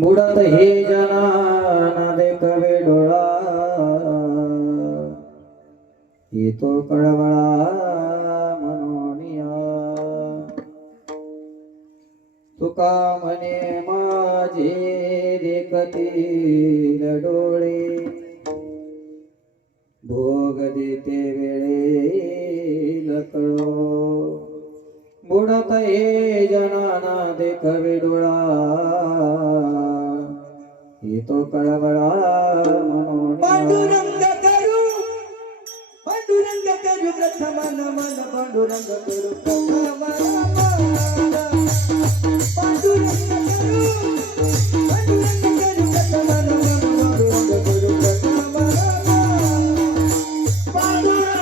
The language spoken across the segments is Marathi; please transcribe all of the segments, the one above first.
बुडत हे जना न देखवे डोळा येतो कळवळा मनोनिया तुका म्हणे माझे देखतील डोळे भोग देते वेळे कळो बुडत हे जनाना देखवे डोळा येतो कळवळा पांडुरंग करू प्रथम नमन पांडुरंग करू प्रथम नमन पांडुरंग करू प्रथम नमन पांडुरंग करू प्रथम नमन पांडुरंग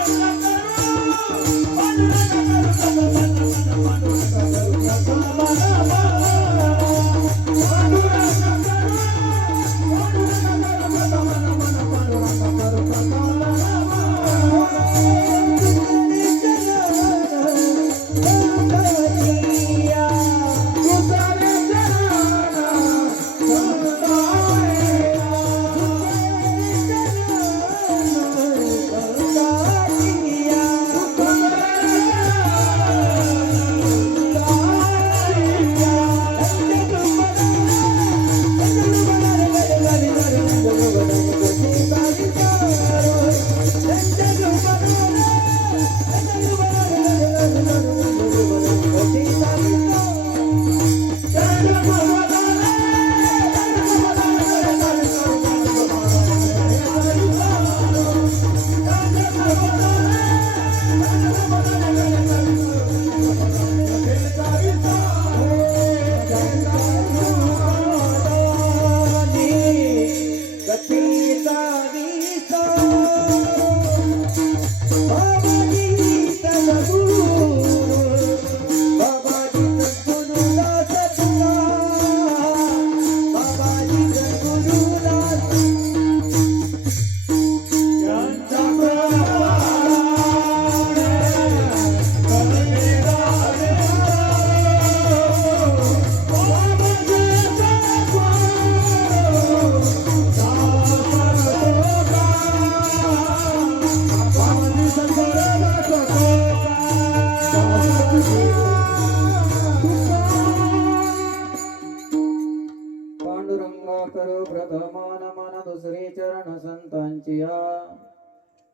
दुसरे चरण संतांची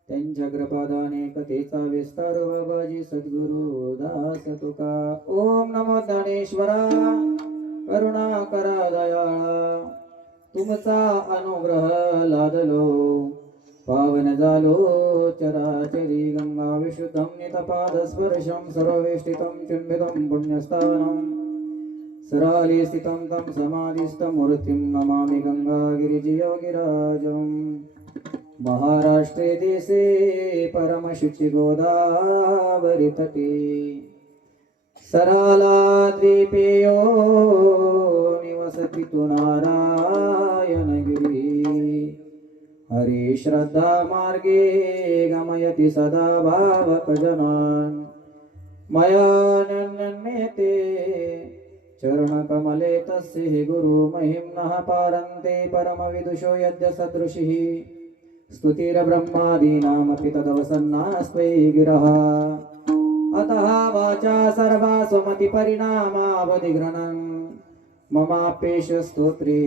त्यांच्या कृपादाने कथेचा विस्तार बाबाजी सद्गुरु दास तुका ओम नमो ज्ञानेश्वरा करुणा करा दयाळा तुमचा अनुग्रह लादलो पावन झालो चराचरी गंगा विशुद्धं नितपाद स्पर्शं सर्ववेष्टितं चुंबितं पुण्यस्थानं सराली स्थितं तं समाधिस्थमूर्तिं नमामि गंगागिरिजयोगिराजं महाराष्ट्रे देशे परमशुचि गोदावरी तटे सरालाद्वीपेयो निवसति तु नारायणगिरि हरि श्रद्धा मार्गे गमयति सदा भावकजनान् मया नन्यते चरणकमले तस्य हि गुरुमहिम्नः पारन्ते परमविदुषो यद्य सदृशिः स्तुतिर्ब्रह्मादीनामपि तदवसन्नास्त्वयि गिरः अतः वाचा सर्वा स्वमतिपरिणामावधिघ्नन् ममाप्येष स्तोत्रे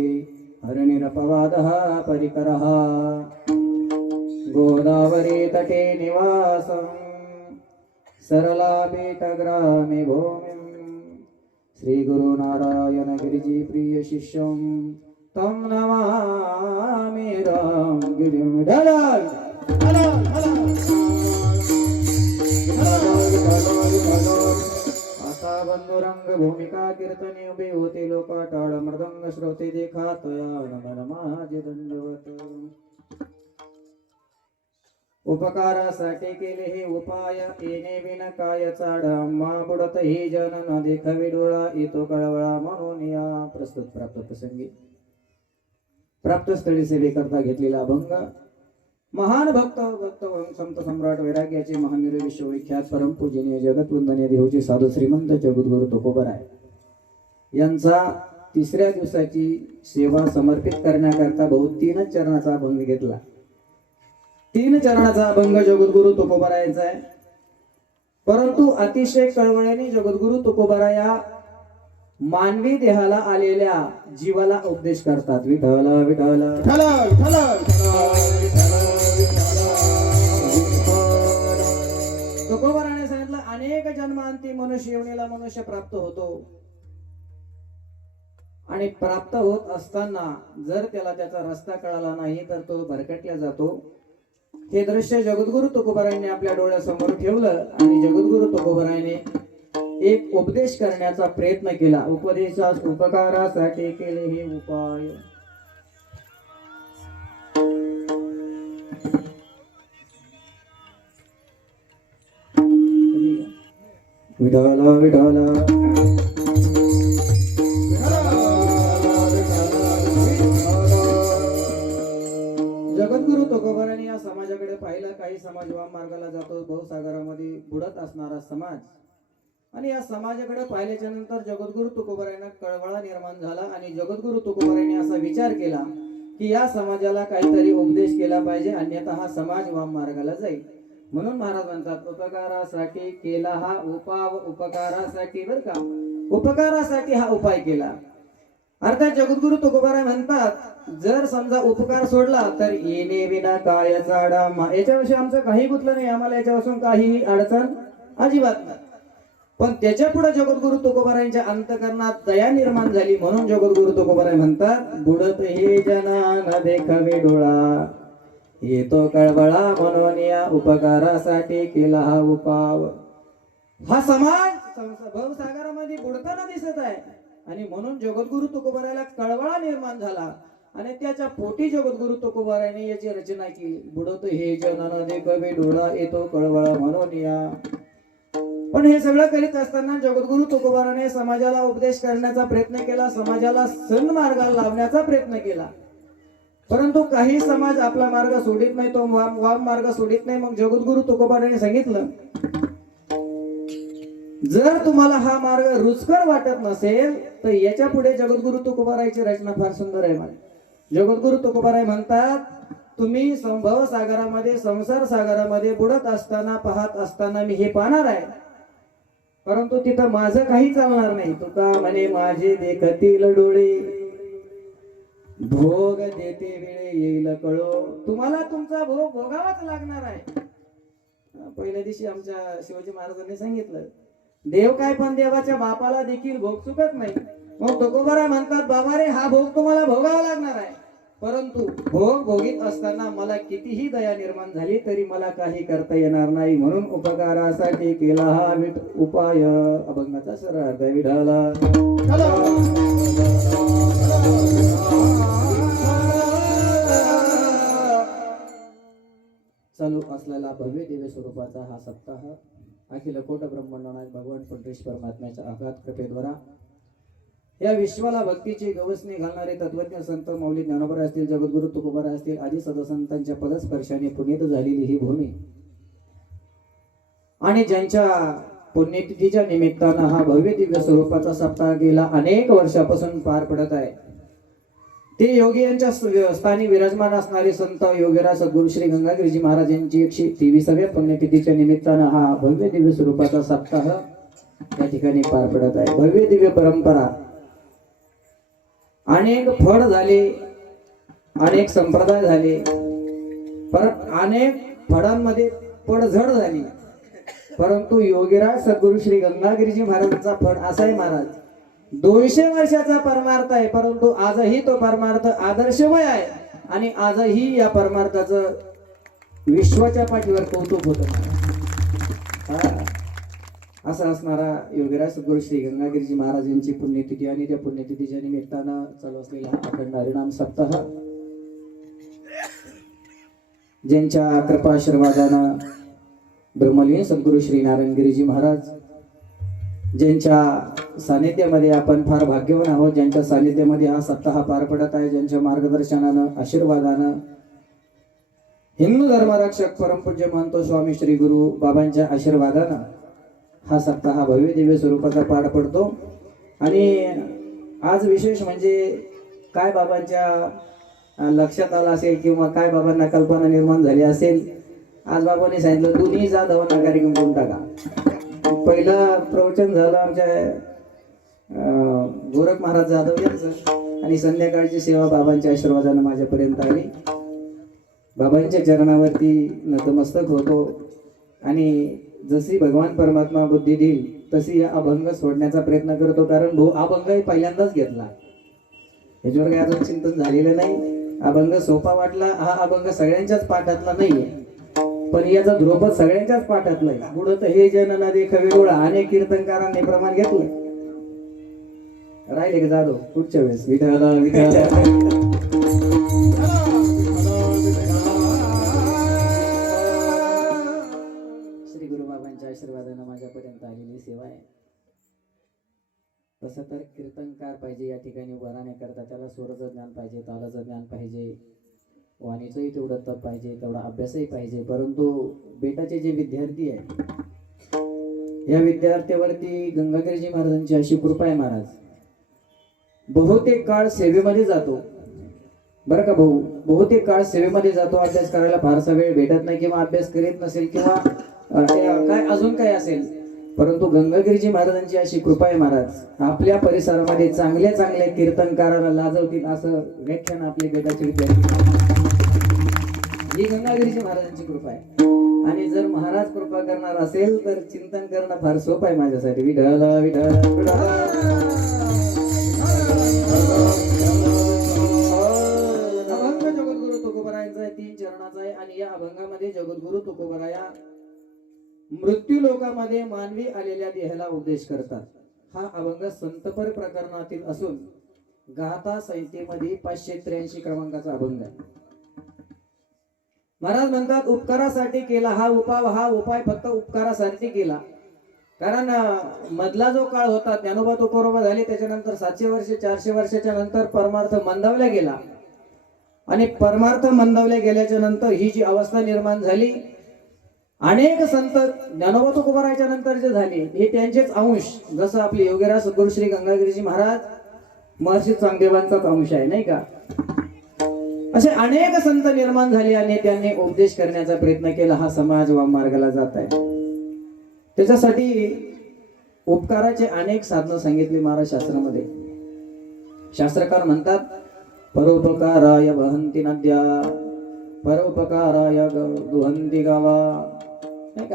हरिनिरपवादः परिकरः गोदावरी तटे निवासं सरलापीठग्रामे भूमिं श्रीगुरुनारायण गिरिजी प्रिय शिष्यं तं नमामि राम गिरिं ढलाल आता बंधुरंग भूमिका कीर्तनी उभे होते लोका टाळ मृदंग श्रोते देखा तया नमन माझे दंडवत उपकारासाठी केले हे उपाय येणे विन काय चाड मा बुडत ही जन न देखवी डोळा येतो कळवळा म्हणून या प्रस्तुत प्राप्त प्रसंगी प्राप्त स्थळी सेवेकरता घेतलेला अभंग महान भक्त संत सम्राट वैराग्याचे महावीर विश्वविख्यात परमपूजनीय जगतवंदनीय देवचे साधू श्रीमंत जगद्गुरु तुकोबराय यांचा तिसऱ्या दिवसाची सेवा समर्पित करण्याकरता भाऊ 3 चरणाचा अभंग घेतला. 3 चरणाचा अभंग जगद्गुरु तुकोबारायांचा आहे. परंतु अतिशय कळवळ्याने जगद्गुरु तुकोबाराय या मानवी देहाला आलेल्या जीवाला उपदेश करतात. विठ्ठल विठ्ठल तुकोबाराने सांगितलं, अनेक जन्मांती मनुष्य येवणीला मनुष्य प्राप्त होतो आणि प्राप्त होत असताना जर त्याला त्याचा रस्ता कळाला नाही तर तो भरकटला जातो. हे दृश्य जगद्गुरु तुकोबारायांनी आपल्या डोळ्यासमोर ठेवलं आणि जगद्गुरु तुकोबारायांनी एक उपदेश करण्याचा प्रयत्न केला. उपदेशास उपकारासाठी केले हे उपाय. विठ्ठल विठ्ठल जगद्गुरु तुकोबारायांनी या समाजाकडे पाहिलं. काही समाज वाम मार्गाला जातो, भवसागरामध्ये बुडत असणारा समाज. आणि या समाजाकडे पाहिल्याच्या नंतर जगद्गुरु तुकोबारायांना कळवळा निर्माण झाला आणि जगद्गुरु तुकोबारायांनी असा विचार केला की या समाजाला काहीतरी उपदेश केला पाहिजे, अन्यथा हा समाज वाम मार्गाला जाईल. म्हणून महाराज म्हणतात, उपकारासाठी केला हा उपाय. उपकारासाठी बर का, उपकारासाठी हा उपाय केला. अर्थात जगद्गुरु तुकोबाराय म्हणतात, जर समजा उपकार सोडला तर येणे विना काय चाडा. याच्याविषयी आमचं काही गुतलं नाही, आम्हाला याच्यापासून काही अडचण अजिबात नाही. पण त्याच्या पुढे जगद्गुरु तुकोबारायांच्या अंतकरणात दया निर्माण झाली. म्हणून जगद्गुरु तुकोबाराय म्हणतात, बुडत हे जना न देखावे डोळा, येतो कळवळा म्हणून या उपकारासाठी केला हा उपाय. हा समाज भवसागरामध्ये बुडताना दिसत आहे आणि म्हणून जगद्गुरु तुकोबारायला कळवळा निर्माण झाला आणि त्याच्या पोटी जगद्गुरु तुकोबारायांनी याची रचना केली. बुडत हे जन न देखावे डोळा, येतो कळवळा म्हणून या. पण हे सगळं करीत असताना जगद्गुरु तुकोबाराने समाजाला उपदेश करण्याचा प्रयत्न केला, समाजाला सण मार्गाला लावण्याचा प्रयत्न केला. परंतु काही समाज आपला मार्ग सोडित नाही, तो वाम मार्ग सोडित नाही. मग जगद्गुरु तुकोबाराने सांगितलं, जर तुम्हाला हा मार्ग रुचकर वाटत नसेल तर याच्या पुढे जगद्गुरु तुकोबारायची रचना फार सुंदर आहे. जगद्गुरु तुकोबाराय म्हणतात, तुम्ही संभव सागरामध्ये संसार सागरामध्ये बुडत असताना पाहत असताना मी हे पाहणार आहे, परंतु तिथं माझं काही चालणार नाही. तुका म्हणे माझे देखतील डोळे, भोग देते वेळे येईल कळो. तुम्हाला तुमचा भोग भोगावाच लागणार आहे. पहिल्या दिवशी आमच्या शिवाजी महाराजांनी सांगितलं, देव काय पण देवाच्या बापाला देखील भोग चुकत नाही. मग तुकोबाराय म्हणतात, बाबा रे, हा भोग तुम्हाला भोगावा लागणार आहे, परंतु भोग भोगीत असताना मला कितीही दया निर्माण झाली तरी मला काही करता येणार नाही. म्हणून उपकारासाठी केला हा उपाय. अभंगाचा सरळ अर्थ. विठ्ठल चालू असलेला भव्य दिव्य स्वरूपाचा हा सप्ताह अखिल कोट ब्रह्मांड भगवान पंढरीश परमात्म्याच्या आघात कृपेद्वारा या विश्वाला भक्तीची गवसणी घालणारे तत्वज्ञ संत मौली ज्ञानोबा असतील, जगद्गुरु तुकोबारा असतील, आदी सदसंतांच्या पदस्पर्शाने पुनीत झालेली ही भूमी आणि ज्यांच्या पुण्यतिथीच्या निमित्तानं हा भव्य दिव्य स्वरूपाचा सप्ताह गेला अनेक वर्षापासून पार पडत आहे. ते योगी यांच्या स्थानी विराजमान असणारे संत योगीराज सद्गुरु श्री गंगागिरीजी महाराज यांची 123व्या पुण्यतिथीच्या निमित्तानं हा भव्य दिव्य स्वरूपाचा सप्ताह या ठिकाणी पार पडत आहे. भव्य दिव्य परंपरा, अनेक फळ झाले, अनेक संप्रदाय झाले, परत अनेक फळांमध्ये पडझड झाली, परंतु योगीराज सद्गुरु श्री गंगागिरीजी महाराजांचा फळ असा आहे. महाराज 200 वर्षाचा परमार्थ आहे, परंतु आजही तो परमार्थ आदर्शमय आहे आणि आजही या परमार्थाचं विश्वाच्या पाठीवर कौतुक होत. असा असणारा योगीराज सद्गुरु श्री गंगागिरीजी महाराज यांची पुण्यतिथी आणि त्या पुण्यतिथीच्या निमित्तानं चालू असलेला अखंड हरिनाम सप्ताह, ज्यांच्या कृपाशीर्वादानं ब्रह्मलीन सद्गुरु श्री नारायणगिरीजी महाराज ज्यांच्या सानिध्यामध्ये आपण फार भाग्यवान आहोत, ज्यांच्या सानिध्यामध्ये हा सप्ताह पार पडत आहे, ज्यांच्या मार्गदर्शनानं आशीर्वादानं हिंदू धर्मरक्षक परमपूज्य महंत स्वामी श्री गुरु बाबांच्या आशीर्वादानं हा सप्ताह भव्य दिव्य स्वरूपाचा पार पडतो. आणि आज विशेष म्हणजे काय बाबांच्या लक्षात आलं असेल किंवा काय बाबांना कल्पना निर्माण झाली असेल. आज बाबांनी सांगितलं दोन्ही जा धावांना कार्यक्रम करून टाका. पहिलं प्रवचन झालं आमच्या गोरख महाराज जाधव यांचं आणि संध्याकाळची सेवा बाबांच्या आशीर्वादानं माझ्यापर्यंत आली. बाबांच्या चरणावरती नतमस्तक होतो आणि जशी भगवान परमात्मा बुद्धी देईल तशी या अभंग सोडण्याचा प्रयत्न करतो. कारण भाऊ अभंग पहिल्यांदाच घेतला, याच्यावर काही अजून चिंतन झालेलं नाही. अभंग सोपा वाटला. हा अभंग सगळ्यांच्याच पाठातला नाहीये, पण याचा ध्रुपद सगळ्यांच्याच पाठातला आहे. बुडत हे जन ना देख वेगळा अनेक कीर्तनकारांनी प्रमाण घेतलं. राहिले का जाधव पुढच्या वेळेस विठाला विठाला. श्री गुरु बाबांच्या आशीर्वादानं माझ्यापर्यंत आलेली सेवा आहे. तसं तर कीर्तनकार पाहिजे या ठिकाणी उभा राहण्याकरता त्याला स्वराचं ज्ञान पाहिजे, तालाचं ज्ञान पाहिजे, वाणीचंही तेवढं तप पाहिजे, तेवढा अभ्यासही पाहिजे. परंतु बेटाचे जे विद्यार्थी आहेत या विद्यार्थ्यावरती गंगाधरजी महाराजांची अशी कृपा आहे. महाराज बहुतेक काळ सेवेमध्ये जातो बरं का भाऊ, बहुतेक काळ सेवेमध्ये जातो. अभ्यास करायला फारसा वेळ भेटत नाही किंवा अभ्यास करीत नसेल किंवा काय अजून काय असेल. परंतु गंगागिरीजी महाराजांची अशी कृपा आहे. महाराज आपल्या परिसरामध्ये चांगल्या चांगल्या कीर्तनकाराला लाजवतील असं व्याख्यान आपले बेटाचे विद्यार्थी. ही गंगागिरीजी महाराजांची कृपा आहे. आणि जर महाराज कृपा करणार असेल तर चिंतन करणं फार सोपं आहे माझ्यासाठी. विठ्ठला विठ्ठला अभंग जगद्गुरु तुकोबरायांचा आहे, 3 चरणाचा आहे. आणि या अभंगामध्ये जगद्गुरु तुकोबराया मृत्यू लोकामध्ये मानवी आलेल्या देहाला उपदेश करतात. हा अभंग संतपर प्रकरणातील असून गाथा संहितेमध्ये 583 क्रमांकाचा अभंग आहे. महाराज म्हणतात उपकारासाठी केला हा उपाय फक्त उपकारासाठी केला. कारण मधला जो काळ होता ज्ञानोबा तुकोबा झाले, त्याच्यानंतर 700 वर्ष 400 वर्षाच्या नंतर परमार्थ मंदावला गेला. आणि परमार्थ मंदावल्या गेल्याच्या नंतर ही जी अवस्था निर्माण झाली, अनेक संत ज्ञानोबा तुकोबाराच्या नंतर जे झाले हे त्यांचेच अंश. जसं आपले योगीराज सद्गुरू श्री गंगागिरीजी महाराज महर्षी चांगदेवांचाच अंश आहे नाही का. असे अनेक संत निर्माण झाले आणि त्यांनी उपदेश करण्याचा प्रयत्न केला. हा समाज वाममार्गाला जात आहे. त्याच्यासाठी उपकाराचे अनेक साधनं सांगितली महाराज शास्त्रामध्ये. शास्त्रकार म्हणतात परोपकाराय वहंती नद्या, परोपकाराय दुहंती गावा.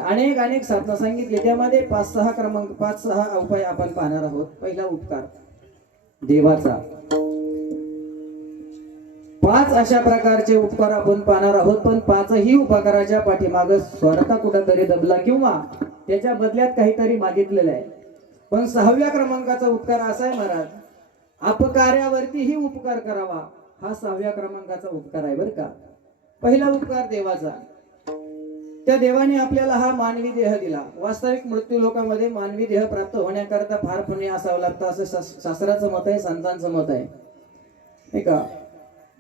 अनेक अनेक साधनं सांगितली. त्यामध्ये 5-6 उपाय आपण पाहणार आहोत. पहिला उपकार देवाचा. 5 अशा प्रकारचे उपकार आपण पाहणार आहोत. पण 5ही उपकाराच्या पाठीमाग स्वार्थ कुठेतरी दबला किंवा त्याच्या बदल्यात काहीतरी मागितलेलं आहे. पण 6व्या क्रमांकाचा उपकार असा आहे महाराज, अपकार्यावरतीही उपकार करावा. हा 6व्या क्रमांकाचा उपकार आहे बरं का. पहिला उपकार देवाचा. त्या देवाने आपल्याला हा मानवी देह दिला. वास्तविक मृत्यू लोकांमध्ये मानवी देह प्राप्त होण्याकरता फार पुण्य असावं लागतं असं शास्त्राचं मत आहे, संतांचं मत आहे नाही का.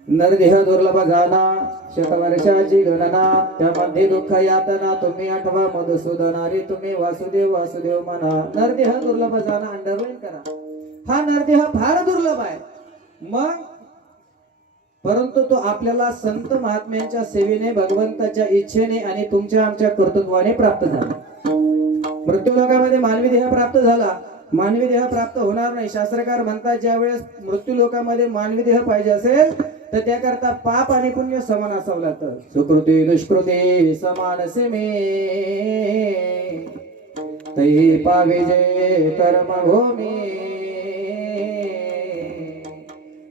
नरदेह दुर्लभ जाना, शतवर्षाची गणना, त्यामध्ये दुःख यातना तुम्ही आठवा मधुसूदनारी, तुम्ही वासुदेव वासुदेव म्हणा. नरदेह दुर्लभ जाना अंडरलाईन करा. हा नरदेह फार दुर्लभ आहे. मग परंतु तो आपल्याला संत महात्म्यांच्या सेवेने, भगवंताच्या इच्छेने आणि तुमच्या आमच्या कर्तृत्वाने प्राप्त झाला. मृत्यू लोकांमध्ये मानवी देह प्राप्त झाला. मानवी देह प्राप्त होणार नाही. शास्त्रकार म्हणतात ज्या वेळेस मृत्यू लोकांमध्ये मानवी देह पाहिजे असेल तर त्याकरता पाप आणि पुण्य समान असावं लागतं. सुकृती दुष्कृती समान सेमे, तै पावे जे कर्मभूमी,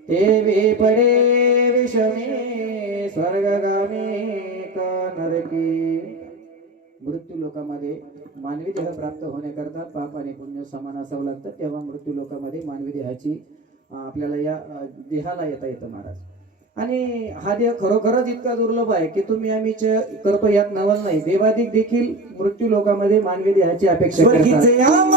ते पडे विषमी स्वर्गगामी का नरकी. मृत्यू लोकांमध्ये मानवी देह प्राप्त होण्याकरता पाप आणि पुण्य समान असावं लागतं. तेव्हा मृत्यू लोकांमध्ये मानवी देहाची आपल्याला या देहाला येता येतं महाराज. आणि हा देह खरोखरच इतका दुर्लभ आहे की तुम्ही आम्ही करतो यात नवल नाही. देवादिक देखील मृत्यू लोकांमध्ये मानवी देहाची अपेक्षा करतात.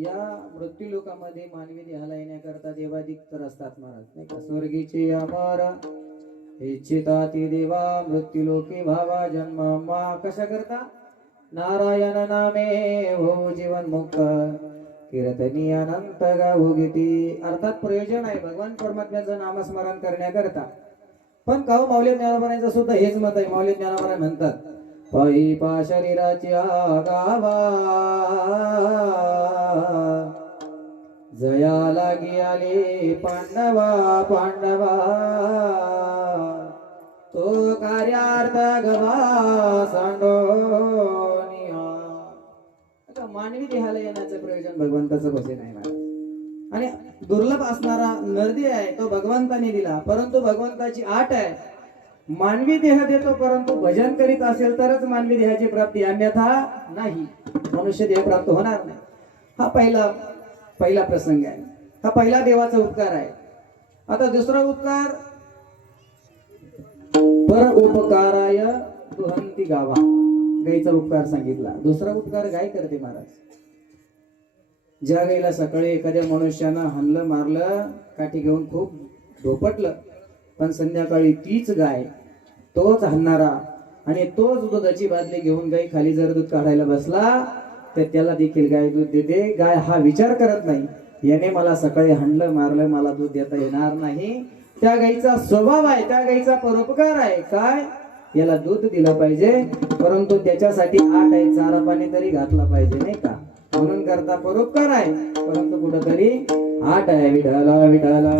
या मृत्यू लोकामध्ये मानवी देहाला येण्याकरता देवाधिक तर असतात महाराज नाही का. स्वर्गीचे अमर इच्छिताती देवा मृत्यू लोकी भावा जन्म मा कशा करता नारायण नामे हो जीवन मुक्त कीर्तनी अनंत गाऊ गीती. अर्थात प्रयोजन आहे भगवान परमात्म्याचं नामस्मरण करण्याकरता. पण काहो माऊली ज्ञानोबारांचं सुद्धा हेच मत आहे. माऊली ज्ञानोबारा म्हणतात पायी पा शरीराच्या गावा जया लागी आले पांडवा पांडवा तो कार्यार्थ गवा सांडोनिया. आता मानवी देहाला येण्याचं प्रयोजन भगवंताचं भजन आहे महाराज. आणि दुर्लभ असणारा नरदी आहे तो भगवंताने दिला. परंतु भगवंताची आट आहे मानवी देह देतो परंतु भजन करीत असेल तरच मानवी देहाची प्राप्ती अन्यथा नाही मनुष्य देह प्राप्त होणार नाही. हा पहिला प्रसंग आहे. हा पहिला देवाचा उपकार आहे. आता दुसरा उपकार पर उपकाराय दुहंती गावा गाईचा उपकार सांगितला. दुसरा उपकार गाय करते महाराज. ज्या गाईला सकाळी एखाद्या मनुष्यानं हाणलं मारलं काठी घेऊन खूप धोपटलं पण संध्याकाळी तीच गाय तोच हाणणारा आणि तोच दुधाची बादली घेऊन गाई खाली जर दूध काढायला बसला तर त्याला देखील गाय दूध देते. गाय हा विचार करत नाही याने मला सकाळी हाणलं मारलं मला दूध देता येणार नाही. त्या गाईचा स्वभाव आहे त्या गाईचा परोपकार आहे काय याला दूध दिलं पाहिजे परंतु त्याच्यासाठी आट आहे चारा पाणी तरी घातला पाहिजे नाही का. म्हणून करता परोपकार आहे परंतु कुठंतरी आट आहे. विठाला विठाला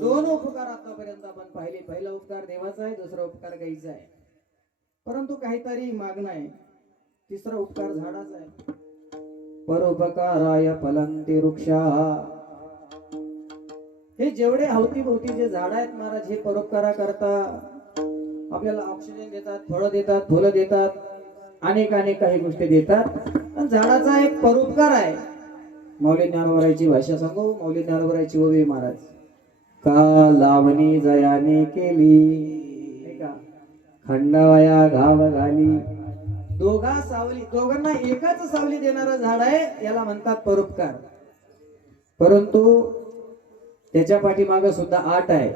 दोन उपकार आतापर्यंत आपण पाहिले. पहिला उपकार देवाचा आहे दुसरा उपकार गाईचा आहे. परंतु काहीतरी मागणं आहे. तिसरा उपकार झाडाचा आहे. परोपकाराय फलंती वृक्षा. हे जेवढे अवतीभोवती जे झाड आहेत महाराज हे परोपकारा करता आपल्याला ऑक्सिजन देतात फळं देतात फुलं देतात अनेक काही गोष्टी देतात. पण झाडाचा एक परोपकार आहे. माऊली ज्ञानोबराची भाषा सांगू. माऊली ज्ञानोबराची ओवी महाराज का लावणी जयाने केली का खंडावया घाव घाली. दोघांना एकाच सावली देणारं झाड आहे याला म्हणतात परोपकार. परंतु त्याच्या पाठीमागं सुद्धा आट आहे.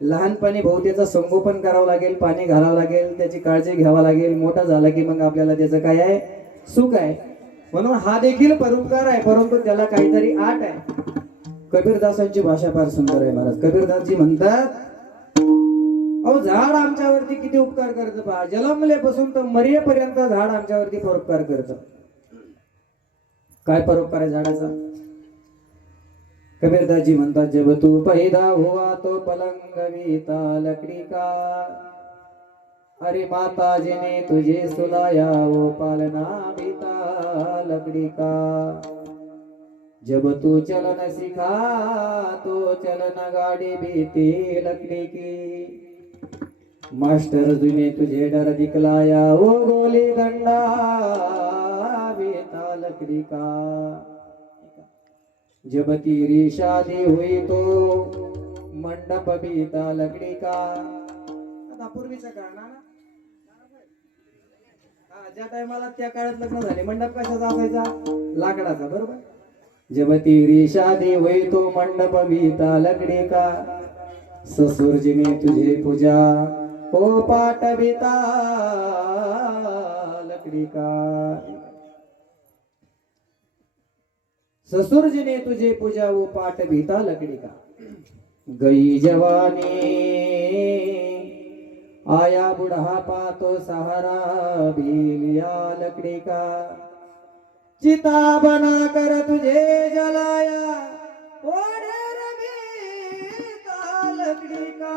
लहानपणी भाऊ त्याचं संगोपन करावं लागेल पाणी घालावं लागेल त्याची काळजी घ्यावं लागेल. मोठा झाला की मग आपल्याला त्याचं काय आहे सुख आहे. म्हणून हा देखील परोपकार आहे परंतु त्याला काहीतरी आट आहे. कबीरदासांची भाषा फार सुंदर आहे महाराज. कबीरदासजी म्हणतात अहो झाड आमच्यावरती किती उपकार करतं पहा. जन्मल्यापासून तर मरेपर्यंत झाड आमच्यावरती परोपकार करतं. काय परोपकार आहे झाडाचा. कबीरदासजी म्हणतात जब तू पैदा हुआ तो पलंग बीता लकड़ी का अरे माता जिने तुझे सुलाया वो पालना बीता लकड़ी का. जब तू चलन सिखा तो चलन गाड़ी बीती लकड़ी की. मास्टर जी ने तुझे डर दिखलाया वो गोली डंडा बीता लकड़ी का. जब तेरी शादी हुई तो मंडप बीता लकड़ी का. आता पूर्वीचा काळ ना ज्या टायमाला त्या काळात लग्न झाले मंडप कशाचा असायचा लाकडाचा बरोबर. जब तेरी शादी हुई तो मंडप बीता लकड़ी का. ससुर जी ने तुझे पूजा ओ पाट बीता लकड़ी का. ससुर जी ने तुझे पूजा वो पाट बीता लकड़ी का. गई जवानी आया बुढ़ापा तो सहारा भी लिया लकड़ी का. चिता बना कर तुझे जलाया ओ ढेर बीता लकड़ी का.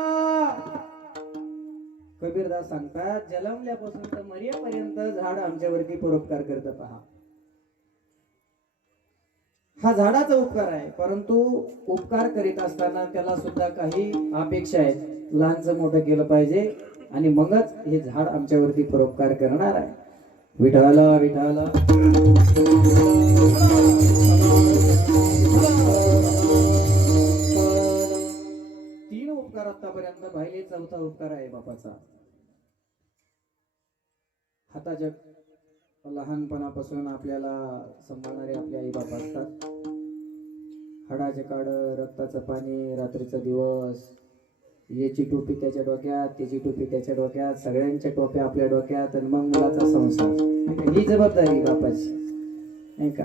कबीरदास सांगतात जन्मल्यापासून तर मरेपर्यंत झाड आमच्यावरती परोपकार करत पहा. हा झाडाचा उपकार आहे परंतु उपकार करीत असताना त्याला सुद्धा काही अपेक्षा आहेत. लहानचं मोठं केलं पाहिजे आणि मगच हे झाड आमच्यावरती परोपकार करणार आहे. विठाला विठाला तीन उपकार आतापर्यंत पाहिले. चौथा उपकार आहे बापाचा. हाताच्या लहानपणापासून आपल्याला सांभाळणारे आपले आई बाप असतात. हाडाचे काड, रक्ताचं पाणी, रात्रीचा दिवस, याची टोपी त्याच्या डोक्यात, त्याची टोपी त्याच्या डोक्यात, सगळ्यांच्या टोप्या आपल्या डोक्यात, आणि मग मुलाचा संसार, नाही का? ही जबाबदारी बापाची, नाही का?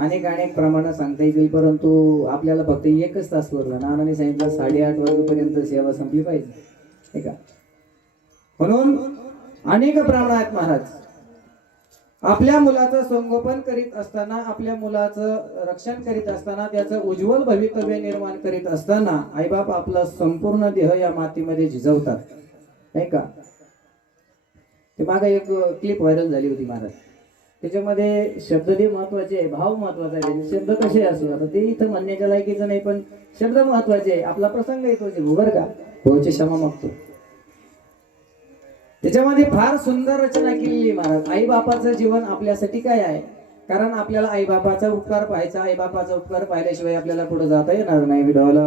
अनेक प्रमाणात सांगता येईल, परंतु आपल्याला फक्त एकच तास उरला. नानाने सांगितलं 8:30 वाजेपर्यंत सेवा संपली पाहिजे, नाही का? म्हणून अनेक प्रमाणात महाराज आपल्या मुलाचं संगोपन करीत असताना, आपल्या मुलाचं रक्षण करीत असताना, त्याचं उज्ज्वल भवितव्य निर्माण करीत असताना आईबाप आपला संपूर्ण देह या मातीमध्ये झिजवतात, नाही का? ते मागे एक क्लिप व्हायरल झाली होती महाराज. त्याच्यामध्ये शब्द ते महत्वाचे आहे, भाव महत्वाचा आहे. शब्द कसे असू, आता ते इथं म्हणण्याच्या लायकीचं नाही, पण शब्द महत्वाचे आहे. आपला प्रसंग येतो बरं का, होचे क्षमा मागतो. त्याच्यामध्ये फार सुंदर रचना केलेली महाराज. आई बापाचं जीवन आपल्यासाठी काय आहे? कारण आपल्याला आई बापाचा उपकार पाहायचा. आई बापाचा उपकार पाहिल्याशिवाय आपल्याला पुढे जाता येणार नाही. विठ्ठल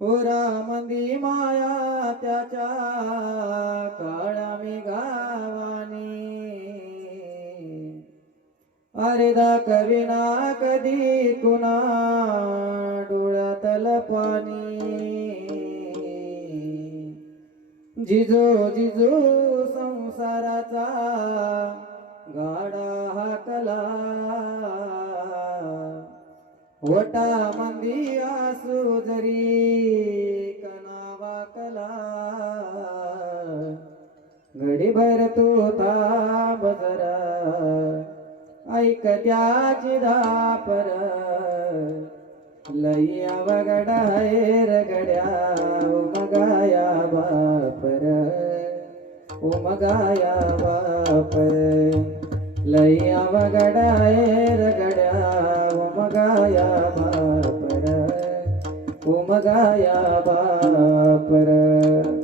होरा मंदी माया त्याच्या काळा मी गावानी, अरे दाखविना कधी कुणा डोळ्यातल पाणी. जिजो जिजो संसाराचा गाडा हाकला, वटा मंदी आसू जरी कना वाकला. घडीभर तू थांब जरा, ऐक त्याची धापर. लई अवघड आहे रगड्या मगाया बापर, ओ मगाया बापर. लई अवघड आहे रगड्या मगाया बापर, ओ मगाया बापर.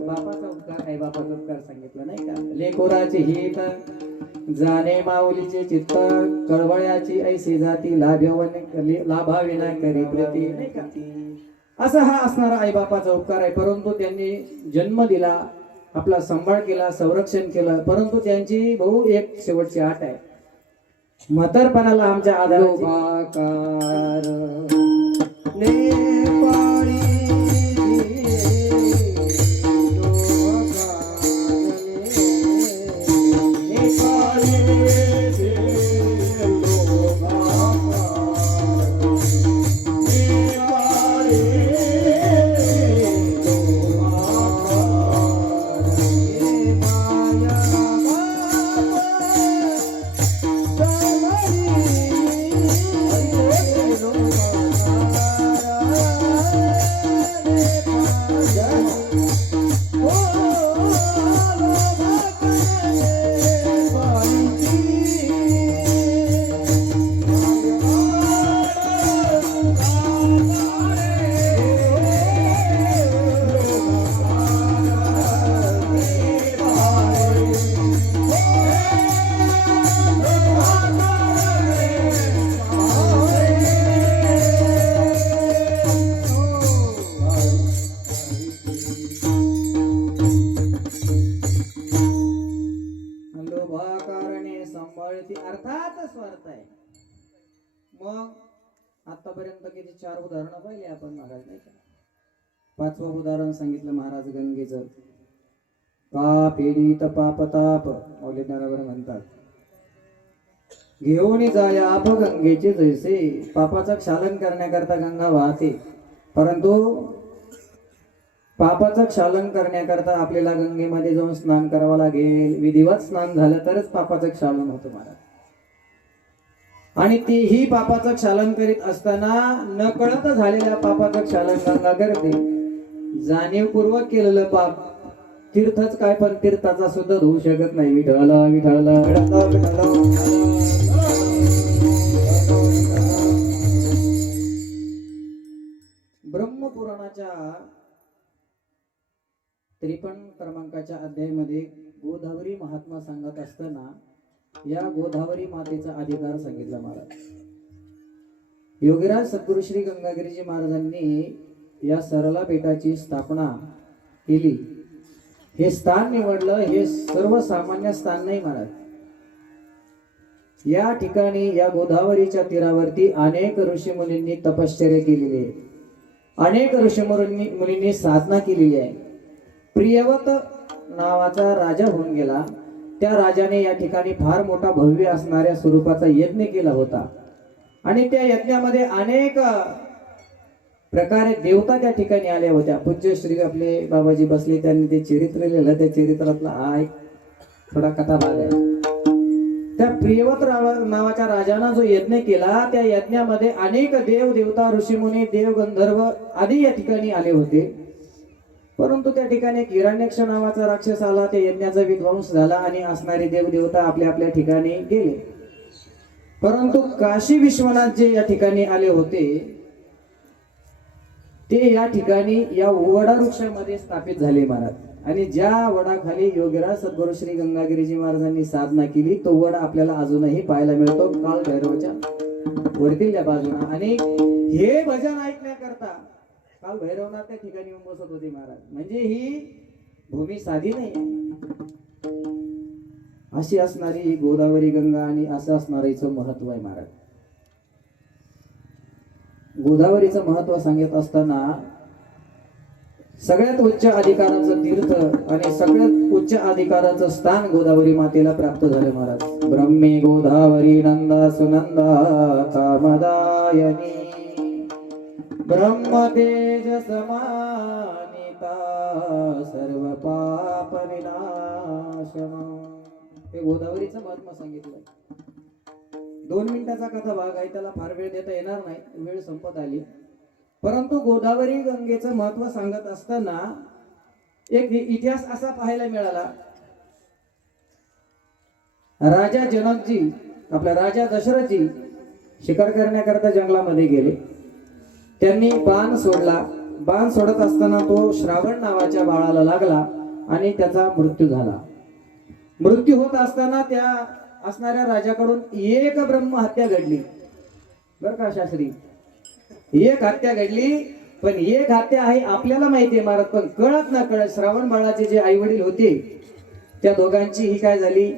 बापाचा उपकार आहे, बापाचा उपकार सांगितलं नाही का? लेकोराचे हित जाणे माऊलीचे चित्त, कळवळ्याची ऐशी जाती लाभाविना करी प्रती, नाही का? असा हा असणारा आई बापाचा उपकार आहे. परंतु त्यांनी जन्म दिला, आपला सांभाळ केला, संरक्षण केलं, परंतु त्यांची भाऊ एक शेवटची आट आहे. म्हातारपणाला आमच्या आधाराची अर्थात स्वार्थ आहे. मग आतापर्यंत किती 4 उदाहरणं पाहिली आपण महाराज, नाही का? 5वं उदाहरण सांगितलं महाराज गंगेचं. पाप पीडित पाप ताप मौली ज्ञानावर म्हणतात, घेऊन जाया आप गंगेचे जैसे. पापाचं क्षालन करण्याकरता गंगा वाहते, परंतु पापाचं क्षालन करण्याकरता आपल्याला गंगेमध्ये जाऊन स्नान करावं लागेल. विधिवत स्नान झालं तरच पापाचं क्षालन होतं महाराज. आणि तीही पापाचं क्षालन करीत असताना नकळत झालेल्या पापाचं क्षालन गंगा करते. जाणीवपूर्वक केलेलं पाप तीर्थच काय, पण तीर्थाचा सुद्धा धुवू शकत नाही. विठ्ठल विठ्ठल ब्रह्मपुराणाच्या 53 क्रमांकाच्या अध्यायामध्ये गोदावरी महात्मा सांगत असताना या गोदावरी मातेचा अधिकार सांगितला महाराज. योगीराज सद्गुरू श्री गंगागिरीजी महाराजांनी या सरला पीठाची स्थापना केली. हे स्थान निवडलं हे सर्वसामान्य स्थान नाही महाराज. या ठिकाणी या गोदावरीच्या तीरावरती अनेक ऋषी मुनींनी तपश्चर्या केलेली आहे. अनेक ऋषी मुनींनी साधना केलेली आहे. प्रियवत नावाचा राजा होऊन गेला. त्या राजाने या ठिकाणी फार मोठा भव्य असणाऱ्या स्वरूपाचा यज्ञ केला होता आणि त्या यज्ञामध्ये अनेक प्रकारे देवता त्या ठिकाणी आल्या होत्या. पूज्य श्री आपले बाबाजी बसले त्यांनी ते चरित्र लिहिलं. त्या चरित्रातला हा एक थोडा कथा भाग आहे. त्या प्रियवत नावाच्या राजानं जो यज्ञ केला त्या यज्ञामध्ये अनेक देव देवता ऋषीमुनी देव गंधर्व आदी या ठिकाणी आले होते. परंतु त्या ठिकाणी एक हिरण्यक्ष नावाचा राक्षस आला. त्या यज्ञाचा विध्वंस झाला आणि असणारे देव देवता आपल्या आपल्या ठिकाणी गेले. परंतु काशी विश्वनाथ जे या ठिकाणी आले होते ते या ठिकाणी या वडा वृक्षामध्ये स्थापित झाले महाराज. आणि ज्या वडाखाली योगीराज सद्गुरू श्री गंगागिरीजी महाराजांनी साधना केली तो वड आपल्याला अजूनही पाहायला मिळतो काळ भैरवाच्या वरतील या बाजूला. आणि हे भजन ऐकण्याकरता काल भैरवनाथ त्या ठिकाणी येऊन बसत होते महाराज. म्हणजे ही भूमी साधी नाही. अशी असणारी ही गोदावरी गंगा आणि असं असणारं हिचं महत्व आहे महाराज. गोदावरीचं महत्व सांगत असताना सगळ्यात उच्च अधिकाराचं तीर्थ आणि सगळ्यात उच्च अधिकाराचं स्थान गोदावरी मातेला प्राप्त झालं महाराज. ब्रह्मी गोदावरी नंदा सुनंदा कामदायनी ब्रह्म तेज समानिता सर्व पाप विनाशम. हे गोदावरीचं महत्व सांगितलं. 2 मिनिटाचा कथा भाग आहे त्याला फार वेळ देता येणार नाही. वेळ संपत आली. परंतु गोदावरी गंगेचं महत्व सांगत असताना एक इतिहास असा पाहायला मिळाला. राजा जनकजी आपला राजा दशरथजी शिकार करण्याकरता जंगलामध्ये गेले. त्यांनी बाण सोडला. बाण सोडत असताना तो श्रावण नावाच्या बाळाला लागला आणि त्याचा मृत्यू झाला. मृत्यू होत असताना त्या असणाऱ्या राजाकडून एक ब्रह्म हत्या घडली. बर का शास्त्री, एक हत्या घडली. पण एक हत्या आहे आपल्याला माहिती आहे महाराज. पण कळत ना कळत श्रावण बाळाचे जे आई वडील होते त्या दोघांची ही काय झाली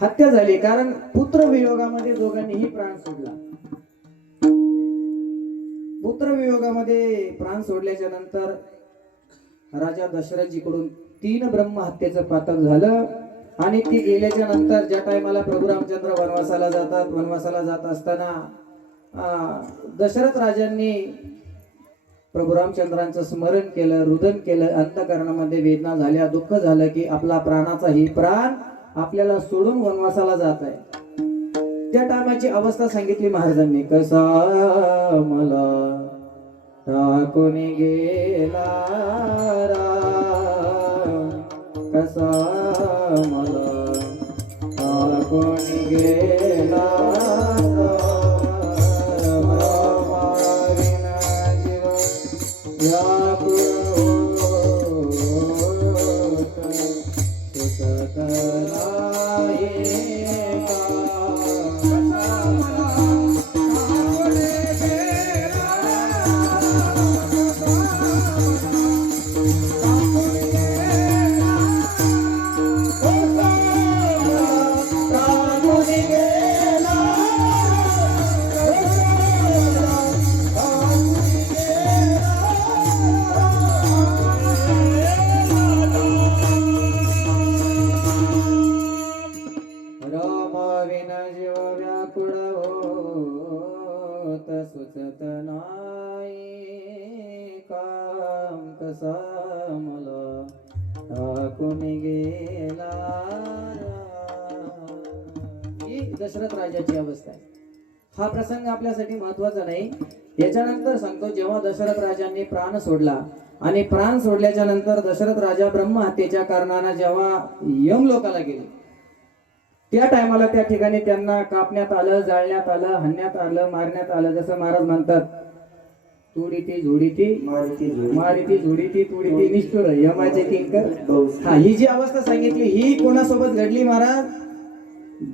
हत्या झाली. कारण पुत्र वियोगामध्ये दोघांनीही प्राण सोडला. पुत्र वियोगामध्ये प्राण सोडल्याच्या नंतर राजा दशरथजीकडून 3 ब्रह्म हत्येचं पातक झालं. आणि ती गेल्याच्या नंतर ज्या टायमाला प्रभू रामचंद्र वनवासाला जातात. वनवासाला जात असताना दशरथ राजांनी प्रभू रामचंद्रांचं स्मरण केलं, रुदन केलं. अंतःकरणामध्ये वेदना झाल्या, दुःख झालं की आपला प्राणाचा ही प्राण आपल्याला सोडून वनवासाला जात आहे. त्या टायमाची अवस्था सांगितली महाराजांनी. कसा मला टाकून गेला राम, कसा मला टाकून गेला सुचत नाही काम, कसा मला टाकून गेला. ही दशरथ राजाची अवस्था आहे. हा प्रसंग आपल्यासाठी महत्वाचा नाही. याच्यानंतर सांगतो, जेव्हा दशरथ राजांनी प्राण सोडला आणि प्राण सोडल्याच्या नंतर दशरथ राजा ब्रह्महत्येच्या कारणाने जेव्हा यमलोकाला गेले त्या टायमाला त्या ठिकाणी त्यांना कापण्यात आलं, जाळण्यात आलं, हाणण्यात आलं, मारण्यात आलं. जसं महाराज म्हणतात, तुडीती झुडीती मारिती झुडीती तुडीती निष्ठुर यमाचे किंकर. हा, ही जी अवस्था सांगितली ही कोणासोबत घडली महाराज?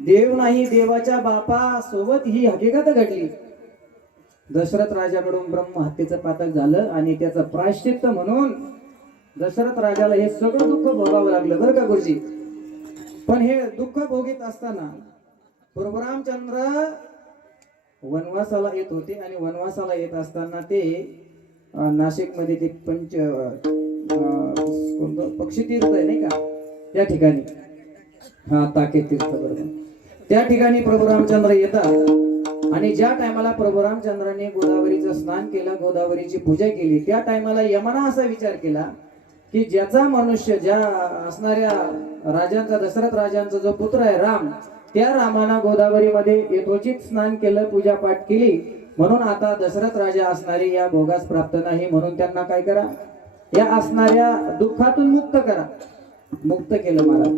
देव नाही, देवाच्या बापा सोबत ही हकीकत घडली. दशरथ राजाकडून ब्रह्म हत्येचं पातक झालं आणि त्याचं प्रायश्चित्त म्हणून दशरथ राजाला हे सगळं दुःख भोगावं लागलं बरं का गुरुजी. पण हे दुःख भोगीत असताना प्रभू रामचंद्र वनवासाला येत होते आणि वनवासाला येत असताना ते नाशिक मध्ये ते कोणतं पक्षी तीर्थ आहे नाही का त्या ठिकाणी, हा ताके तीर्थ बरोबर, त्या ठिकाणी प्रभू रामचंद्र येतात आणि ज्या टायमाला प्रभू रामचंद्राने गोदावरीचं स्नान केलं, गोदावरीची पूजा केली, त्या टायमाला यमना असा विचार केला की ज्याचा मनुष्य, ज्या असणाऱ्या राजांचा, दशरथ राजांचा जो पुत्र आहे राम, त्या रामाना गोदावरीमध्ये यथोचित स्नान केलं, पूजा पाठ केली, म्हणून आता दशरथ राजा असणारी या भोगास प्राप्त नाही, म्हणून त्यांना काय करा, या असणाऱ्या दुःखातून मुक्त करा. मुक्त केलं महाराज.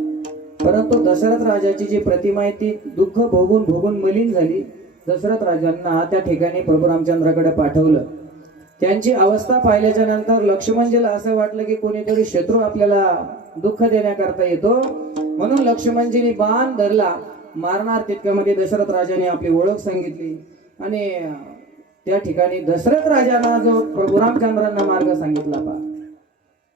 परंतु दशरथ राजाची जी प्रतिमा आहे ती दुःख भोगून भोगून मलिन झाली. दशरथ राजांना त्या ठिकाणी प्रभू रामचंद्राकडे पाठवलं. त्यांची अवस्था पाहिल्याच्या नंतर लक्ष्मणजीला असं वाटलं की कोणीतरी शत्रू आपल्याला दुःख देण्याकरता येतो, म्हणून लक्ष्मणजीने बाण धरला, मारणार तितक्यामध्ये दशरथ राजाने आपली ओळख सांगितली आणि त्या ठिकाणी दशरथ राजांना जो प्रभू रामचंद्रांना मार्ग सांगितला पा,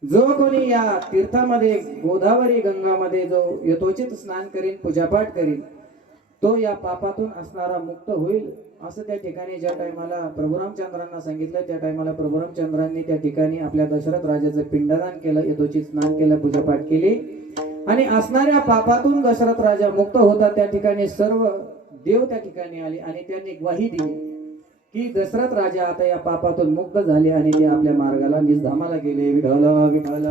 जो कोणी या तीर्थामध्ये गोदावरी गंगामध्ये जो यथोचित स्नान करीन, पूजापाठ करीन, तो या पापातून असणारा मुक्त होईल, असं त्या ठिकाणी ज्या टायमाला प्रभू रामचंद्रांना सांगितलं, त्या टायमाला प्रभू रामचंद्रांनी त्या ठिकाणी आपल्या दशरथ राजाचं पिंडदान केलं, यथोचित स्नान केलं, पूजापाठ केली आणि असणाऱ्या पापातून दशरथ राजा मुक्त होता. त्या ठिकाणी सर्व देव त्या ठिकाणी आले आणि त्यांनी ग्वाही दिली की दशरथ राजा आता या पापातून मुक्त झाले आणि ते आपल्या मार्गाला निजधामाला गेले. विठ्ठल विठ्ठल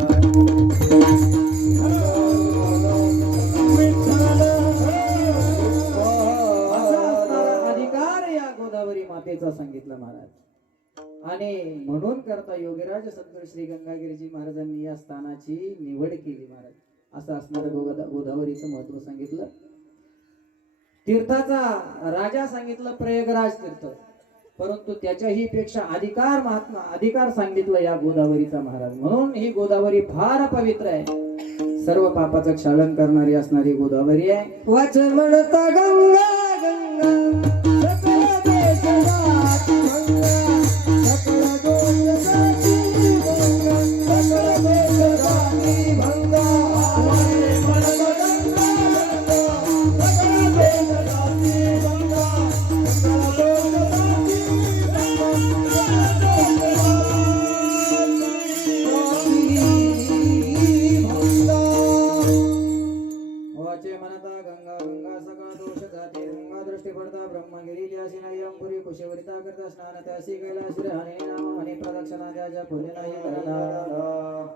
अधिकार या गोदावरी मातेचा सांगितलं महाराज. आणि म्हणून करता योगीराज सद्गुरू श्री गंगागिरीजी महाराजांनी या स्थानाची निवड केली महाराज. असं असणारं गोदावरीचं महत्व सांगितलं. तीर्थाचा राजा सांगितलं प्रयागराज तीर्थ, परंतु त्याच्याही पेक्षा अधिकार सांगितलं या गोदावरीचा महाराज. म्हणून ही गोदावरी फार पवित्र आहे, सर्व पापाचं क्षालन करणारी असणारी गोदावरी आहे. वाच म्हणता गंगा गंगा सकळ देशवासी गंगा, सकळ दोषाची गंगा, सकळ देशवासी गंगा. वाच म्हणता गंगा गंगा सकळ देशवासी गंगा, सकळ दोषाची वाचे म्हणता गंगा गंगा सगळा दोष जाते, गंगा दृष्टी पडता ब्रह्मगिरी ल्यासी नयम पुरी कुशवरिता करता स्नान त्यासी कैलास हने नाम हने प्रदक्षिणा द्याच्या फुले नाही करता.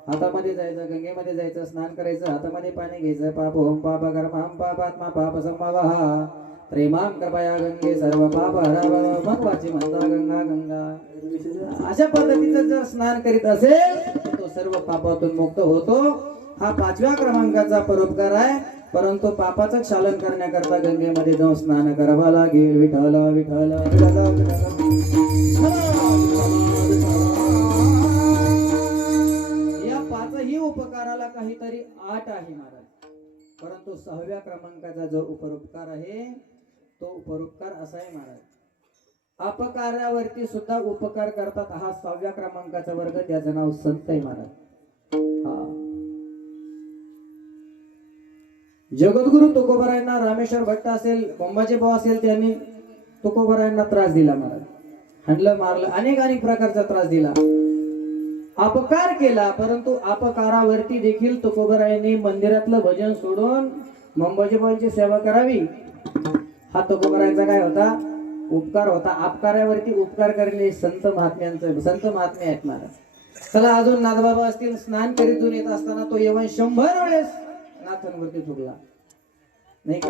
हातामध्ये जायचं, गंगेमध्ये जायचं, स्नान करायचं, हातामध्ये पाणी घ्यायचं. पाप होम पाप कर्म हम पापात्मा पाप संभवः प्रेमां कृपया गंगे सर्व पाप हराव. मग वाचे म्हणता गंगा गंगा. अशा पद्धतीचं जर स्नान करीत असेल तर तो सर्व पापातून मुक्त होतो. हा 5व्या क्रमांकाचा परोपकार आहे. परंतु पापाचं क्षालन करण्याकरता गंगेमध्ये जाऊन स्नान करावं लागेल. विठ्ठल विठ्ठल या 5ही उपकाराला काहीतरी 8 आहे महाराज. परंतु 6व्या क्रमांकाचा जो उपरोपकार आहे तो उपरोपकार असा आहे महाराज. अपकारावरती सुद्धा उपकार करतात. हा 6व्या क्रमांकाचा वर्ग, त्याचं नाव संत आहे महाराज. जगद्गुरु तुकोबारायांना रामेश्वर भट्ट असेल, बंबाजी भाऊ असेल, त्यांनी तुकोबारायांना त्रास दिला महाराज. हाणलं, मारलं, अनेक प्रकारचा त्रास दिला, अपकार केला. परंतु अपकारावरती देखील तुकोबारायांनी मंदिरातलं भजन सोडून मंबाजी भाऊंची सेवा करावी. हा तुकोबारायांचा काय होता? उपकार होता. अपकारावरती उपकार करणे संत महात्मे आहेत महाराज. चला, अजून नाथबाबा असतील, स्नान करीतून येत असताना तो यवन 100 वेळेस नाथांवरती थुकला नाही का,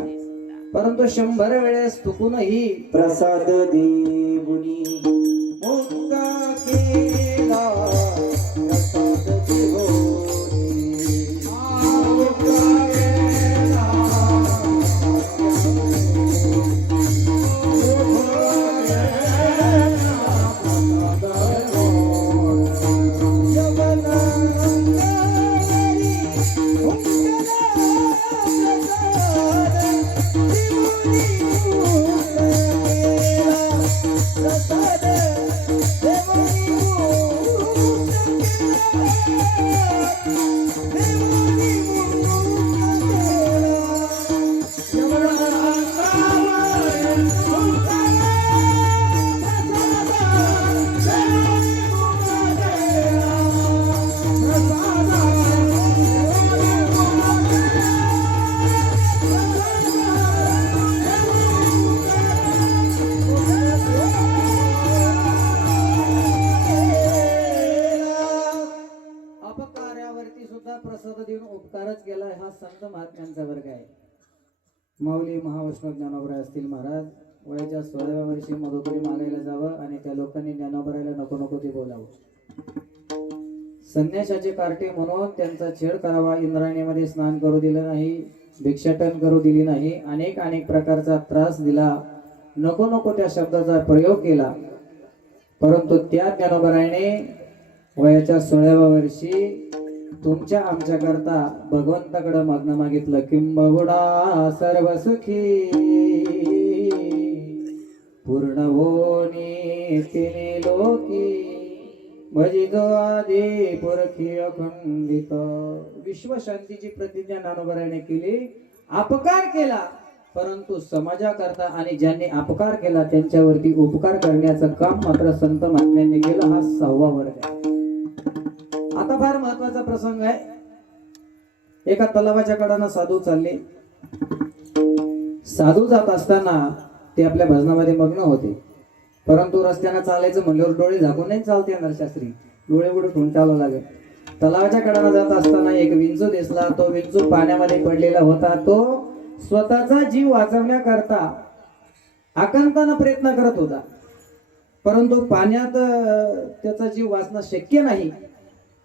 परंतु 100 वेळेस थुकूनही प्रसाद देवनी मुक्ता केला, प्रसाद देवनी मुक्ता केला. प्रसाद अपकार्यावरती सुद्धा प्रसाद देऊन उपकारच केलाय हा संत महात्म्यांचा वर्ग आहे. माऊली महावैष्णव ज्ञानोबराय असतील महाराज वयाच्या 16व्या वर्षी मधुकरी मागायला जावं आणि त्या लोकांनी ज्ञानोबरायला नको नको ते बोलावं. संन्याशाचे कार्टे म्हणून त्यांचा छेड करावा. इंद्रायणीमध्ये स्नान करू दिलं नाही, भिक्षाटन करू दिली नाही, अनेक अनेक प्रकारचा त्रास दिला, नको नको त्या शब्दाचा प्रयोग केला. परंतु त्या ज्ञानोबरायने वयाच्या 16व्या वर्षी तुमच्या आमच्या करता भगवंताकडे मागणं मागितलं. किंबहुना सर्व सुखी पूर्ण होनी तिने लोकी भजितो आधी पुरखी अखंडित. विश्वशांतीची प्रतिज्ञा ज्ञानोबरायने केली. अपकार केला परंतु समाजाकरता आणि ज्यांनी अपकार केला त्यांच्यावरती उपकार करण्याचं काम मात्र संत महात्म्यांनी केलं. हा 6वा वर्ग आहे. आता फार महत्वाचा प्रसंग आहे. एका तलावाच्या कडानं साधू चालले. साधू जात असताना ते आपल्या भजनामध्ये मग्न होते. परंतु रस्त्यानं चालायचं म्हणल्यावर डोळे झाकून नाही चालते येणार शास्त्री, डोळे उघडून ठेवून चालू लागेल. तलावाच्या कडानं जात असताना एक विंचू दिसला. तो विंचू पाण्यामध्ये पडलेला होता. तो स्वतःचा जीव वाचवण्याकरता आकांतानं प्रयत्न करत होता. परंतु पाण्यात त्याचा जीव वाचणं शक्य नाही.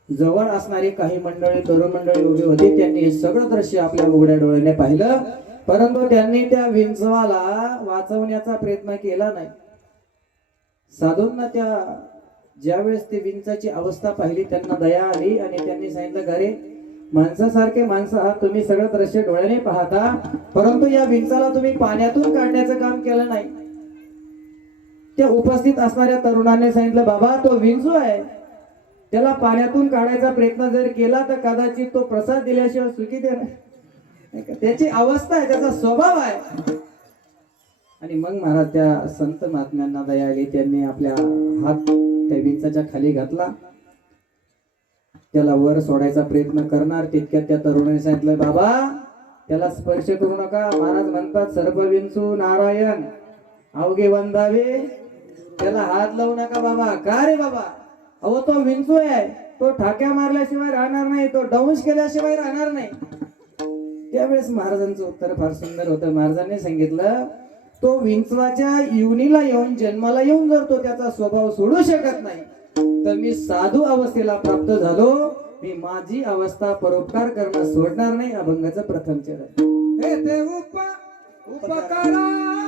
जवळ असणारी काही मंडळी तरुण मंडळी उभी होती. त्यांनी हे सगळं दृश्य आपल्या उघड्या डोळ्याने पाहिलं. परंतु त्यांनी त्या विंचवाला वाचवण्याचा प्रयत्न केला नाही. साधूंना त्या ज्यावेळेस ती विंचाची अवस्था पाहिली त्यांना दया आली आणि त्यांनी सांगितलं, घरे माणसासारखे माणसं आहात तुम्ही, सगळं दृश्य डोळ्याने पाहता, परंतु या विंचाला तुम्ही पाण्यातून काढण्याचं काम केलं नाही. त्या उपस्थित असणाऱ्या तरुणाने सांगितलं, बाबा तो विंचू आहे, त्याला पाण्यातून काढायचा प्रयत्न जर केला तर कदाचित तो प्रसाद दिल्याशिवाय सुखी देणार. त्याची अवस्था आहे, त्याचा स्वभाव आहे. आणि मग महाराज त्या संत महात्म्यांना दया आली. त्यांनी आपल्या हात त्या विंचाच्या खाली घातला. त्याला वर सोडायचा प्रयत्न करणार तितक्यात त्या तरुणाने सांगितलं, बाबा त्याला स्पर्श करू नका. महाराज म्हणतात, सर्प विंचू नारायण अवघे वंदावे, त्याला हात लावू नका बाबा. का रे बाबा? अहो तो विंचू आहे, तो ठाक्या मारल्याशिवाय राहणार नाही, तो दंश केल्याशिवाय राहणार नाही. त्यावेळेस महाराजांचं उत्तर फार सुंदर होतं. महाराजांनी सांगितलं, तो विंचवाच्या योनीला येऊन जन्माला येऊन जर तो त्याचा स्वभाव सोडू शकत नाही तर मी साधू अवस्थेला प्राप्त झालो, मी माझी अवस्था परोपकार करणं सोडणार नाही. अभंगाचं प्रथम चरण. हे ते उपकारासाठी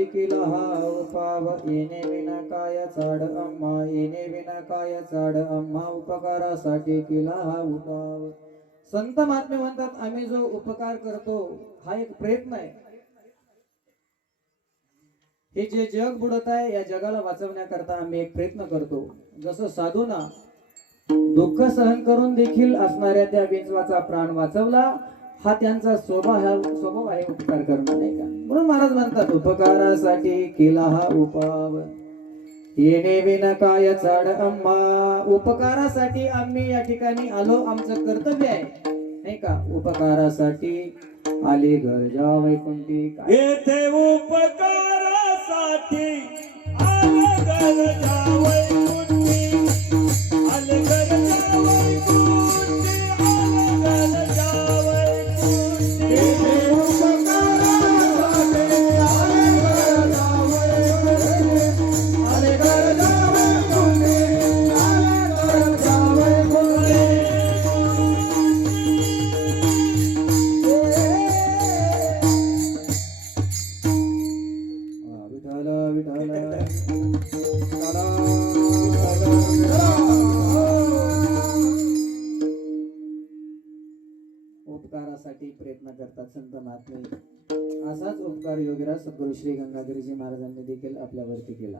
उपकारासाठी केला हा उपाव येणे विना काय चाड आम्हा येणे विना काय चाड आम्हा उपकारासाठी केला हा उपाव. संत महात्मे म्हणतात आम्ही जो उपकार करतो हा एक प्रयत्न आहे. हे जे जग बुडत आहे या जगाला वाचवण्याकरता आम्ही एक प्रयत्न करतो. जसं साधूना दुःख सहन करून देखील असणाऱ्या त्या विंचवाचा प्राण वाचवला, हा त्यांचा स्वभाव आहे उपकार करणं, नाही का. म्हणून महाराज म्हणतात उपकारासाठी केला हा उपाव येणे विना काय चाड आम्हा. उपकारासाठी आम्ही या ठिकाणी आलो, आमचं कर्तव्य आहे, नाही का. उपकारासाठी आले गरजा वैकुंठी काय येथे उपकारासाठी आले गरजा वैकुंठी, आले गरजा वैकुंठी, आले गरजा वैकुंठी. येथे उपकारासाठी आले गरजा वैकुंठी, आले गरजा वैकुंठी, आले गरजा वैकुंठी. विठाल विठाल उपकारासाठी प्रयत्न करतात संत महात्मे. असाच उपकार योगीराज सद्गुरू श्री गंगाधरजी महाराजांनी देखील आपल्यावरती केला.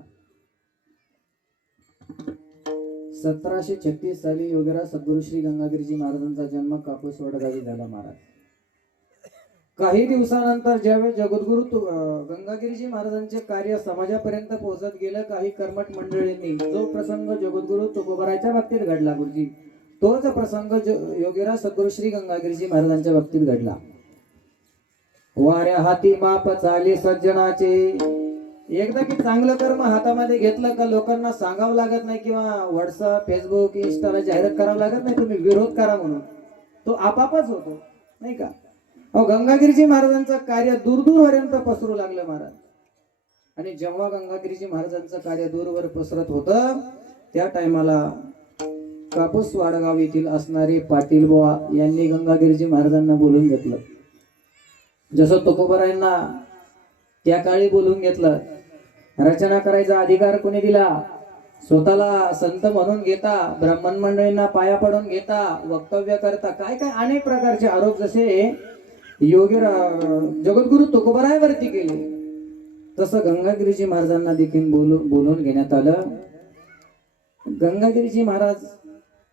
1736 साली योगीराज सद्गुरू श्री गंगाधरजी महाराजांचा जन्म कापूस वडगावी झाला. महाराज काही दिवसानंतर ज्यावेळी जगद्गुरु गंगागिरीजी महाराजांचे कार्य समाजापर्यंत पोहोचत गेलं, काही कर्मठ मंडळींनी जो प्रसंग जगद्गुरु तुकोबाराच्या बाबतीत घडला गुरुजी, तोच प्रसंग योगीराज सद्गुरू श्री गंगागिरीजी महाराजांच्या बाबतीत घडला. वाऱ्या हाती माप चाली सज्जनाचे. एकदा की चांगलं कर्म हातामध्ये घेतलं का लोकांना सांगावं लागत नाही किंवा व्हॉट्सअप फेसबुक इंस्टाला जाहिरात करावं लागत नाही तुम्ही विरोध करा म्हणून, तो आपापच होतो, नाही का. गंगागिरीजी महाराजांचं कार्य दूरपर्यंत पसरू लागलं महाराज. आणि जेव्हा गंगागिरीजी महाराजांचं कार्य दूरवर पसरत होतं त्या टायमाला कापूस वाडगाव येथील असणारे पाटील बुवा यांनी गंगागिरीजी महाराजांना बोलून घेतलं. जसं तुकोबारायांना त्या काळी बोलून घेतलं. रचना करायचा अधिकार कोणी दिला? स्वतःला संत म्हणून घेता, ब्राह्मण मंडळींना पाया पडून घेता, वक्तव्य करता, काय काय अनेक प्रकारचे आरोप जसे जगद्गुरु तुकोबारायावरती केले, तसं गंगागिरीजी महाराजांना देखील बोलून घेण्यात आलं. गंगागिरीजी महाराज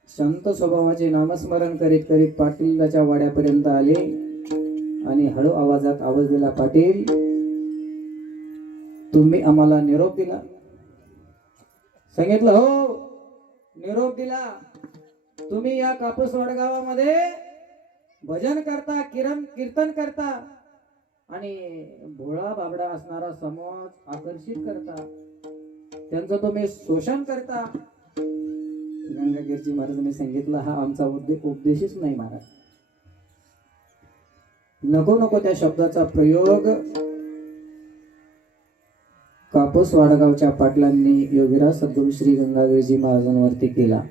शांत स्वभावाचे नामस्मरण करीत करीत पाटीलाच्या वाड्यापर्यंत आले आणि हळू आवाजात आवाज दिला, पाटील तुम्ही आम्हाला निरोप दिला. सांगितलं हो, निरोप दिला. तुम्ही या कापूस वडगावामध्ये भजन करता, कीर्तन करता आणि भोळा बाबडा असणारा समाज आकर्षित करता, त्यांचं तुम्ही शोषण करता. गंगागिरीजी महाराजांनी सांगितलं हा आमचा उपदेशच नाही महाराज. नको नको त्या शब्दाचा प्रयोग कापूस वाडगावच्या पाटलांनी योगीराज सद्गुरू श्री गंगागिरीजी महाराजांवरती केला.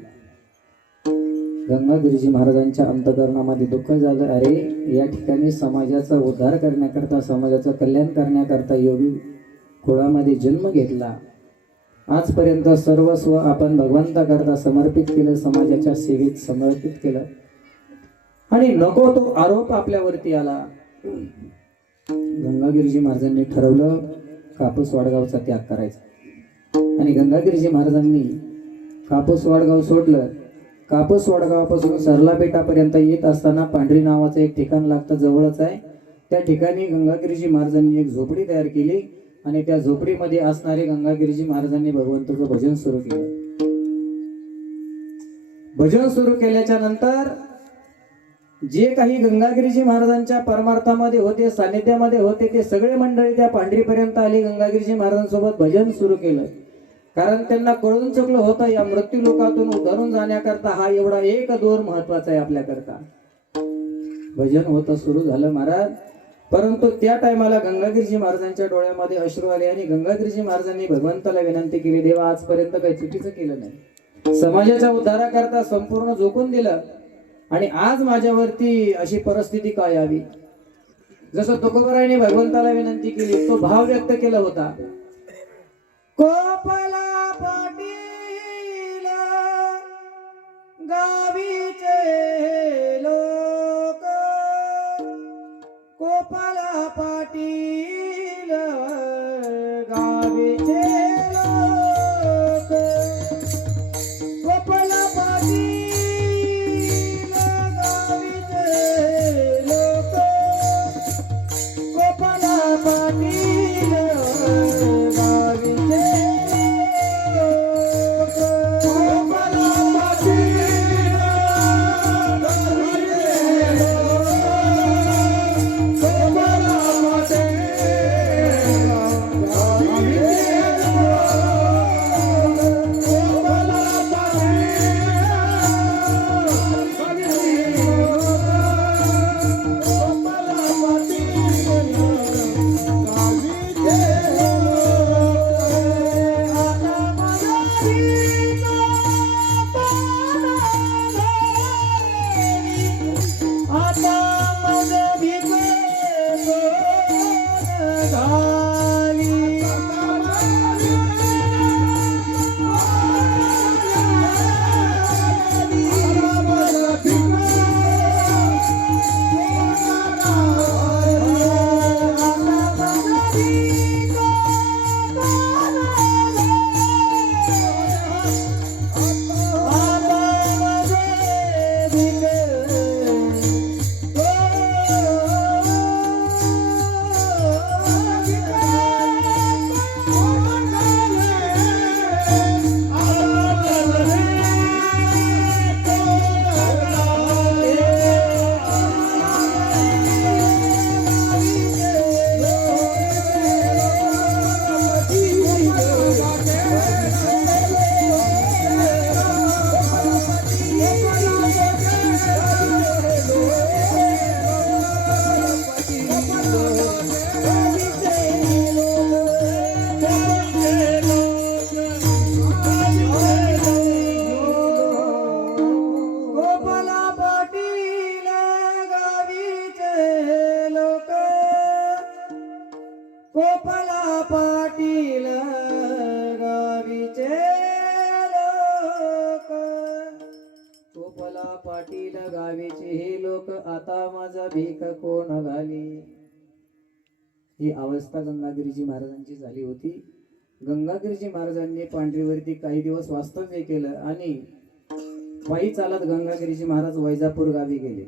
गंगागिरीजी महाराजांच्या अंतःकरणामध्ये दुःख झालं. अरे या ठिकाणी समाजाचा उद्धार करण्याकरता, समाजाचं कल्याण करण्याकरता योगी कुळामध्ये जन्म घेतला. आजपर्यंत सर्वस्व आपण भगवंताकरता समर्पित केलं, समाजाच्या सेवेत समर्पित केलं आणि नको तो आरोप आपल्यावरती आला. गंगागिरीजी महाराजांनी ठरवलं कापूस वाडगावचा त्याग करायचा आणि गंगागिरीजी महाराजांनी कापूस वाडगाव सोडलं. कापूस वाडगावापासून सरला बेटापर्यंत येत असताना पांढरी नावाचं एक ठिकाण लागतं, जवळच आहे. त्या ठिकाणी गंगागिरीजी महाराजांनी एक झोपडी तयार केली आणि त्या झोपडीमध्ये असणारे गंगागिरीजी महाराजांनी भगवंताचं भजन सुरू केलं. भजन सुरू केल्याच्या नंतर जे काही गंगागिरीजी महाराजांच्या परमार्थामध्ये होते, सानिध्यामध्ये होते, ते सगळे मंडळी त्या पांढरीपर्यंत आली. गंगागिरीजी महाराजांसोबत भजन सुरू केलं. कारण त्यांना कळून चुकलं होतं या मृत्यू लोकातून उतरून जाण्याकरता हा एवढा एक दोर महत्वाचा आहे आपल्याकरता. भजन होतं, सुरू झालं महाराज. परंतु त्या टायमाला गंगागिरीजी महाराजांच्या डोळ्यामध्ये अश्रू आले आणि गंगागिरीजी महाराजांनी भगवंताला विनंती केली, देवा आजपर्यंत काही चुकीचं केलं नाही, समाजाच्या उद्धाराकरता संपूर्ण झोकून दिलं आणि आज माझ्यावरती अशी परिस्थिती काय यावी. जसं तुकोबरायाने भगवंताला विनंती केली तो भाव व्यक्त केला होता. कोपला पाटील गावीचे लोक, कोपला पाटील गावीचे लोक, कोपला पाटील गावीचे लोक, कोपला पाटील गावीचे लोक, कोपला पाटील कोपला पाटील गावीचे लोक, कोपला पाटील गावीचे हे लोक, आता माझा भीक कोण घाली. ही अवस्था गंगागिरीजी महाराजांची झाली होती. गंगागिरीजी महाराजांनी पांढरीवरती काही दिवस वास्तव्य केलं आणि पायी चालत गंगागिरीजी महाराज वैजापूर गावी गेले.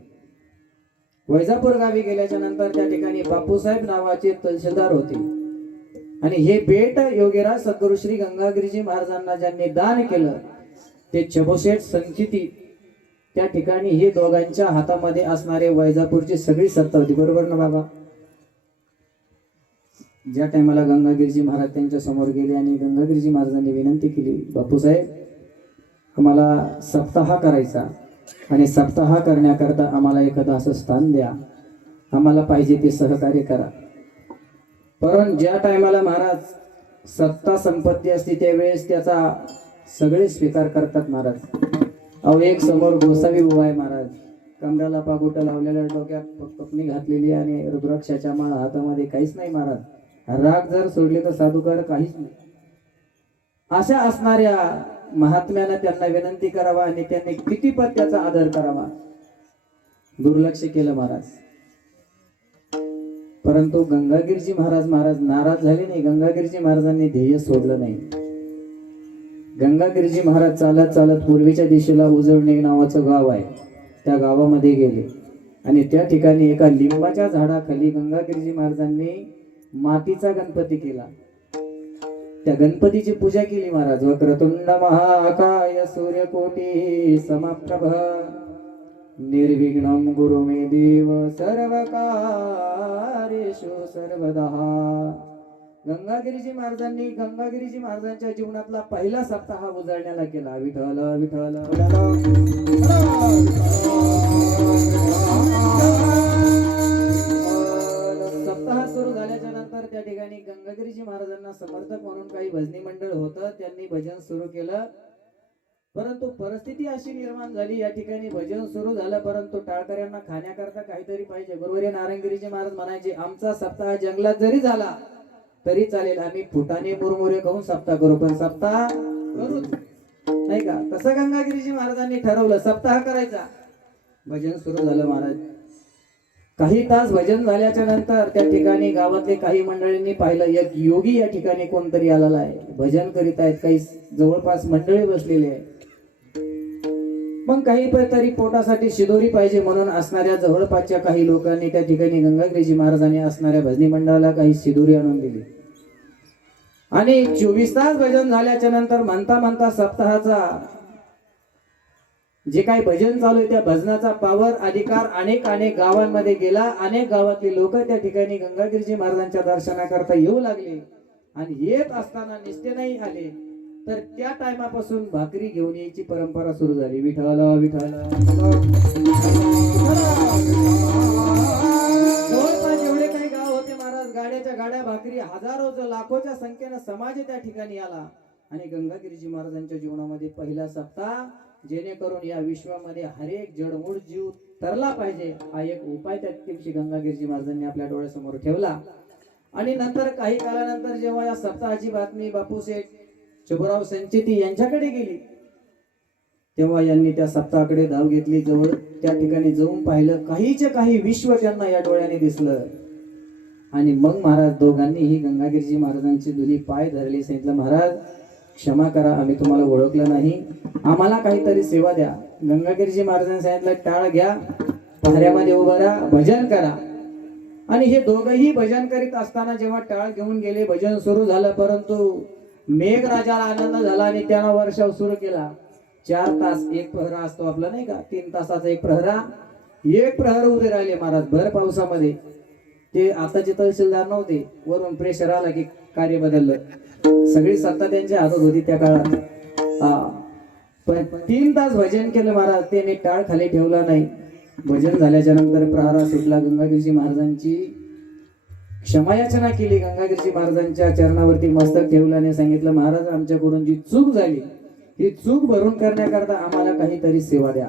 वैजापूर गावी गेल्याच्या नंतर त्या ठिकाणी बापूसाहेब नावाचे तहसीलदार होते आणि हे बेट योगीराज सद्गुरु श्री गंगागिरीजी महाराजांना ज्यांनी दान केलं ते चबोशेठ संचिती, त्या ठिकाणी हे दोघांच्या हातामध्ये असणारे वैजापूरची सगळी सत्ता होती. बरोबर ना बाबा? ज्या टायमाला गंगागिरीजी महाराज त्यांच्या समोर गेले आणि गंगागिरीजी महाराजांनी विनंती केली, बापूसाहेब आम्हाला सप्ताह करायचा आणि सप्ताह करण्याकरता आम्हाला एखादं असं स्थान द्या, आम्हाला पाहिजे ते सहकार्य करा. परंतु ज्या टायमाला महाराज सत्ता संपत्ती असते त्यावेळेस त्याचा सगळे स्वीकार करतात महाराज. अहो एक समोर गोसावी उभा आहे महाराज, कमराला पागोटा लावलेल्या, डोक्यात पपणी घातलेली आणि रुद्राक्षाच्या माळा हातामध्ये, काहीच नाही महाराज. राग जर सोडले तर साधुकार काहीच नाही. अशा असणाऱ्या महात्म्यानं त्यांना विनंती करावा आणि त्यांनी कितीपत त्याचा आदर करावा. दुर्लक्ष केलं महाराज. परंतु गंगागिरीजी महाराज नाराज झाले नाही. गंगागिरीजी महाराजांनी ध्येय सोडलं नाही. गंगागिरीजी महाराज चालत चालत पूर्वेच्या दिशेला उजवणे नावाचं गाव आहे, त्या गावामध्ये गेले आणि त्या ठिकाणी एका लिंबाच्या झाडाखाली गंगागिरीजी महाराजांनी मातीचा गणपती केला. त्या गणपतीची पूजा केली महाराज. वक्रतुंड महाकाय सूर्यकोटी समप्रभ निर्विघ्नं गुरु मे देव सर्वकार्येषु सर्वदा. गंगागिरीजी महाराजांच्या जीवनातला पहिला सप्ताह उजळण्याला केला. विठ्ठल विठ्ठल. सप्ताह सुरू झाल्याच्या नंतर त्या ठिकाणी गंगागिरीजी महाराजांना समर्थक म्हणून काही भजनी मंडळ होतं, त्यांनी भजन सुरू केलं. परंतु परिस्थिती अशी निर्माण झाली, या ठिकाणी भजन सुरू झालं, परंतु टाळकऱ्यांना खाण्याकरता काहीतरी पाहिजे. बरोबर आहे. नारायणगिरीचे महाराज म्हणायचे, आमचा सप्ताह जंगलात जरी झाला तरी चालेल, आम्ही फुटाने मुरमुरे खाऊन सप्ताह करू, पण सप्ताह करूच, नाही का. तसं गंगागिरीजी महाराजांनी ठरवलं सप्ताह करायचा. भजन सुरू झालं महाराज. काही तास भजन झाल्याच्या नंतर त्या ठिकाणी गावातले काही मंडळींनी पाहिलं, एक योगी या ठिकाणी कोणतरी आलेला आहे, भजन करीत आहेत. काही जवळपास मंडळी बसलेली आहे. मग काही तरी पोटासाठी शिदोरी पाहिजे म्हणून असणाऱ्या जवळपासच्या काही लोकांनी त्या ठिकाणी गंगागिरीजी महाराजांनी असणाऱ्या भजनी मंडळाला काही शिदोरी आणून दिली. आणि 24 तास भजन झाल्याच्या नंतर म्हणता म्हणता सप्ताहाचा जे काही भजन चालू आहे त्या भजनाचा पावर अधिकार अनेक गावांमध्ये गेला. अनेक गावातली लोक त्या ठिकाणी गंगागिरीजी महाराजांच्या दर्शनाकरता येऊ लागले. आणि येत असताना निस्ते नाही आले तर त्या टायमापासून भाकरी घेऊन यायची परंपरा सुरू झाली. विठ्ठल विठ्ठल. जवळपास जेवढे काही गाव होते महाराज, गाड्याच्या गाड्या भाकरी, हजारोच्या लाखोच्या संख्येनं समाज त्या ठिकाणी आला. आणि गंगागिरीजी महाराजांच्या जीवनामध्ये पहिला सप्ताह, जेणेकरून या विश्वामध्ये हरेक जडमूड जीव तरला पाहिजे, हा एक उपाय त्या दिवशी गंगागिरीजी महाराजांनी आपल्या डोळ्यासमोर ठेवला. आणि नंतर काही काळानंतर जेव्हा या सप्ताहाची बातमी बापूशेठ चबुराव संचेती यांच्याकडे गेली, तेव्हा यांनी त्या सप्ताहाकडे धाव घेतली. जवळ त्या ठिकाणी जाऊन पाहिलं, काहीचे काही विश्व त्यांना या डोळ्याने दिसलं. आणि मग महाराज दोघांनीही गंगागिरीजी महाराजांची दोन्ही पाय धरले. सांगितलं, महाराज क्षमा करा, आम्ही तुम्हाला ओळखलं नाही, आम्हाला काहीतरी सेवा द्या. गंगागिरीजी महाराजांनी सांगितलं, टाळ घ्या, पहाऱ्यामध्ये उभं राहा, भजन करा. आणि हे दोघंही भजन करीत असताना जेव्हा टाळ घेऊन गेले, भजन सुरू झालं. परंतु मेघराजाला आनंद झाला आणि त्यानं वर्षाव सुरू केला. 4 तास एक प्रहरा असतो आपला, नाही का, 3 तासाचा एक प्रहरा. एक प्रहर उभे राहिले महाराज भर पावसामध्ये. ते आताचे तहसीलदार नव्हते, वरून प्रेशर आला की कार्य बदललं. सगळी सत्ता त्यांच्या हातात होती त्या काळात. पण 3 तास भजन केलं महाराज. त्यांनी टाळ खाली ठेवला नाही. भजन झाल्याच्या नंतर प्रहारा सुटला. गंगागिरीजी महाराजांची क्षमायाचना केली. गंगागिरीजी महाराजांच्या चरणावरती मस्तक ठेवलं आणि सांगितलं, महाराज आमच्याकडून जी चूक झाली, ही चूक भरून करण्याकरता आम्हाला काहीतरी सेवा द्या.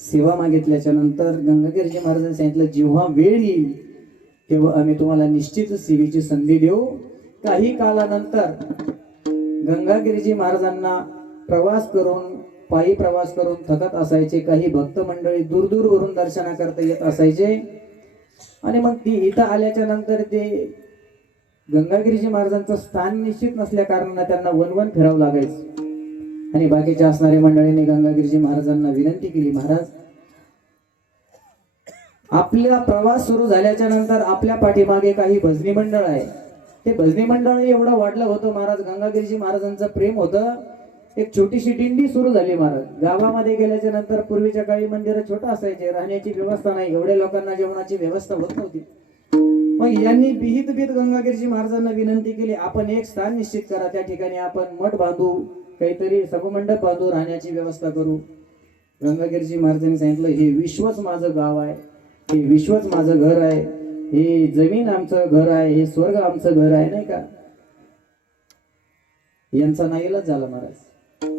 सेवा मागितल्याच्या नंतर गंगागिरीजी महाराजांनी सांगितलं, जेव्हा वेळ येईल तेव्हा आम्ही तुम्हाला निश्चित सेवेची संधी देऊ. काही काळानंतर गंगागिरीजी महाराजांना प्रवास करून, पायी प्रवास करून थकत असायचे. काही भक्त मंडळी दूरवरून दर्शनाकरता येत असायचे. आणि मग ती इथं आल्याच्या नंतर ते गंगागिरीजी महाराजांचं स्थान निश्चित नसल्या कारणाने त्यांना वनवन फिरावं लागायचं. आणि बाकीच्या असणाऱ्या मंडळींनी गंगागिरीजी महाराजांना विनंती केली, महाराज आपला प्रवास सुरू झाल्याच्या नंतर आपल्या पाठीमागे काही भजनी मंडळ आहे. ते भजनी मंडळ एवढं वाढलं होतं महाराज, गंगागिरीजी महाराजांचं प्रेम होतं. एक छोटीशी दिंडी सुरू झाली महाराज. गावामध्ये गेल्याच्या नंतर पूर्वीच्या काळी मंदिर छोटं असायचे, राहण्याची व्यवस्था नाही, एवढ्या लोकांना जेवणाची व्यवस्था होत नव्हती. मग यांनी बिहित गंगागिरीजी महाराजांना विनंती केली, आपण एक स्थान निश्चित करा, त्या ठिकाणी आपण मठ बांधू, काहीतरी सभमंडप बांधू, राहण्याची व्यवस्था करू. गंगागिरीजी महाराजांनी सांगितलं, हे विश्वच माझं गाव आहे, हे विश्वच माझं घर आहे, हे जमीन आमचं घर आहे, हे स्वर्ग आमचं घर आहे, नाही का. यांचा नाईलाज झाला महाराज.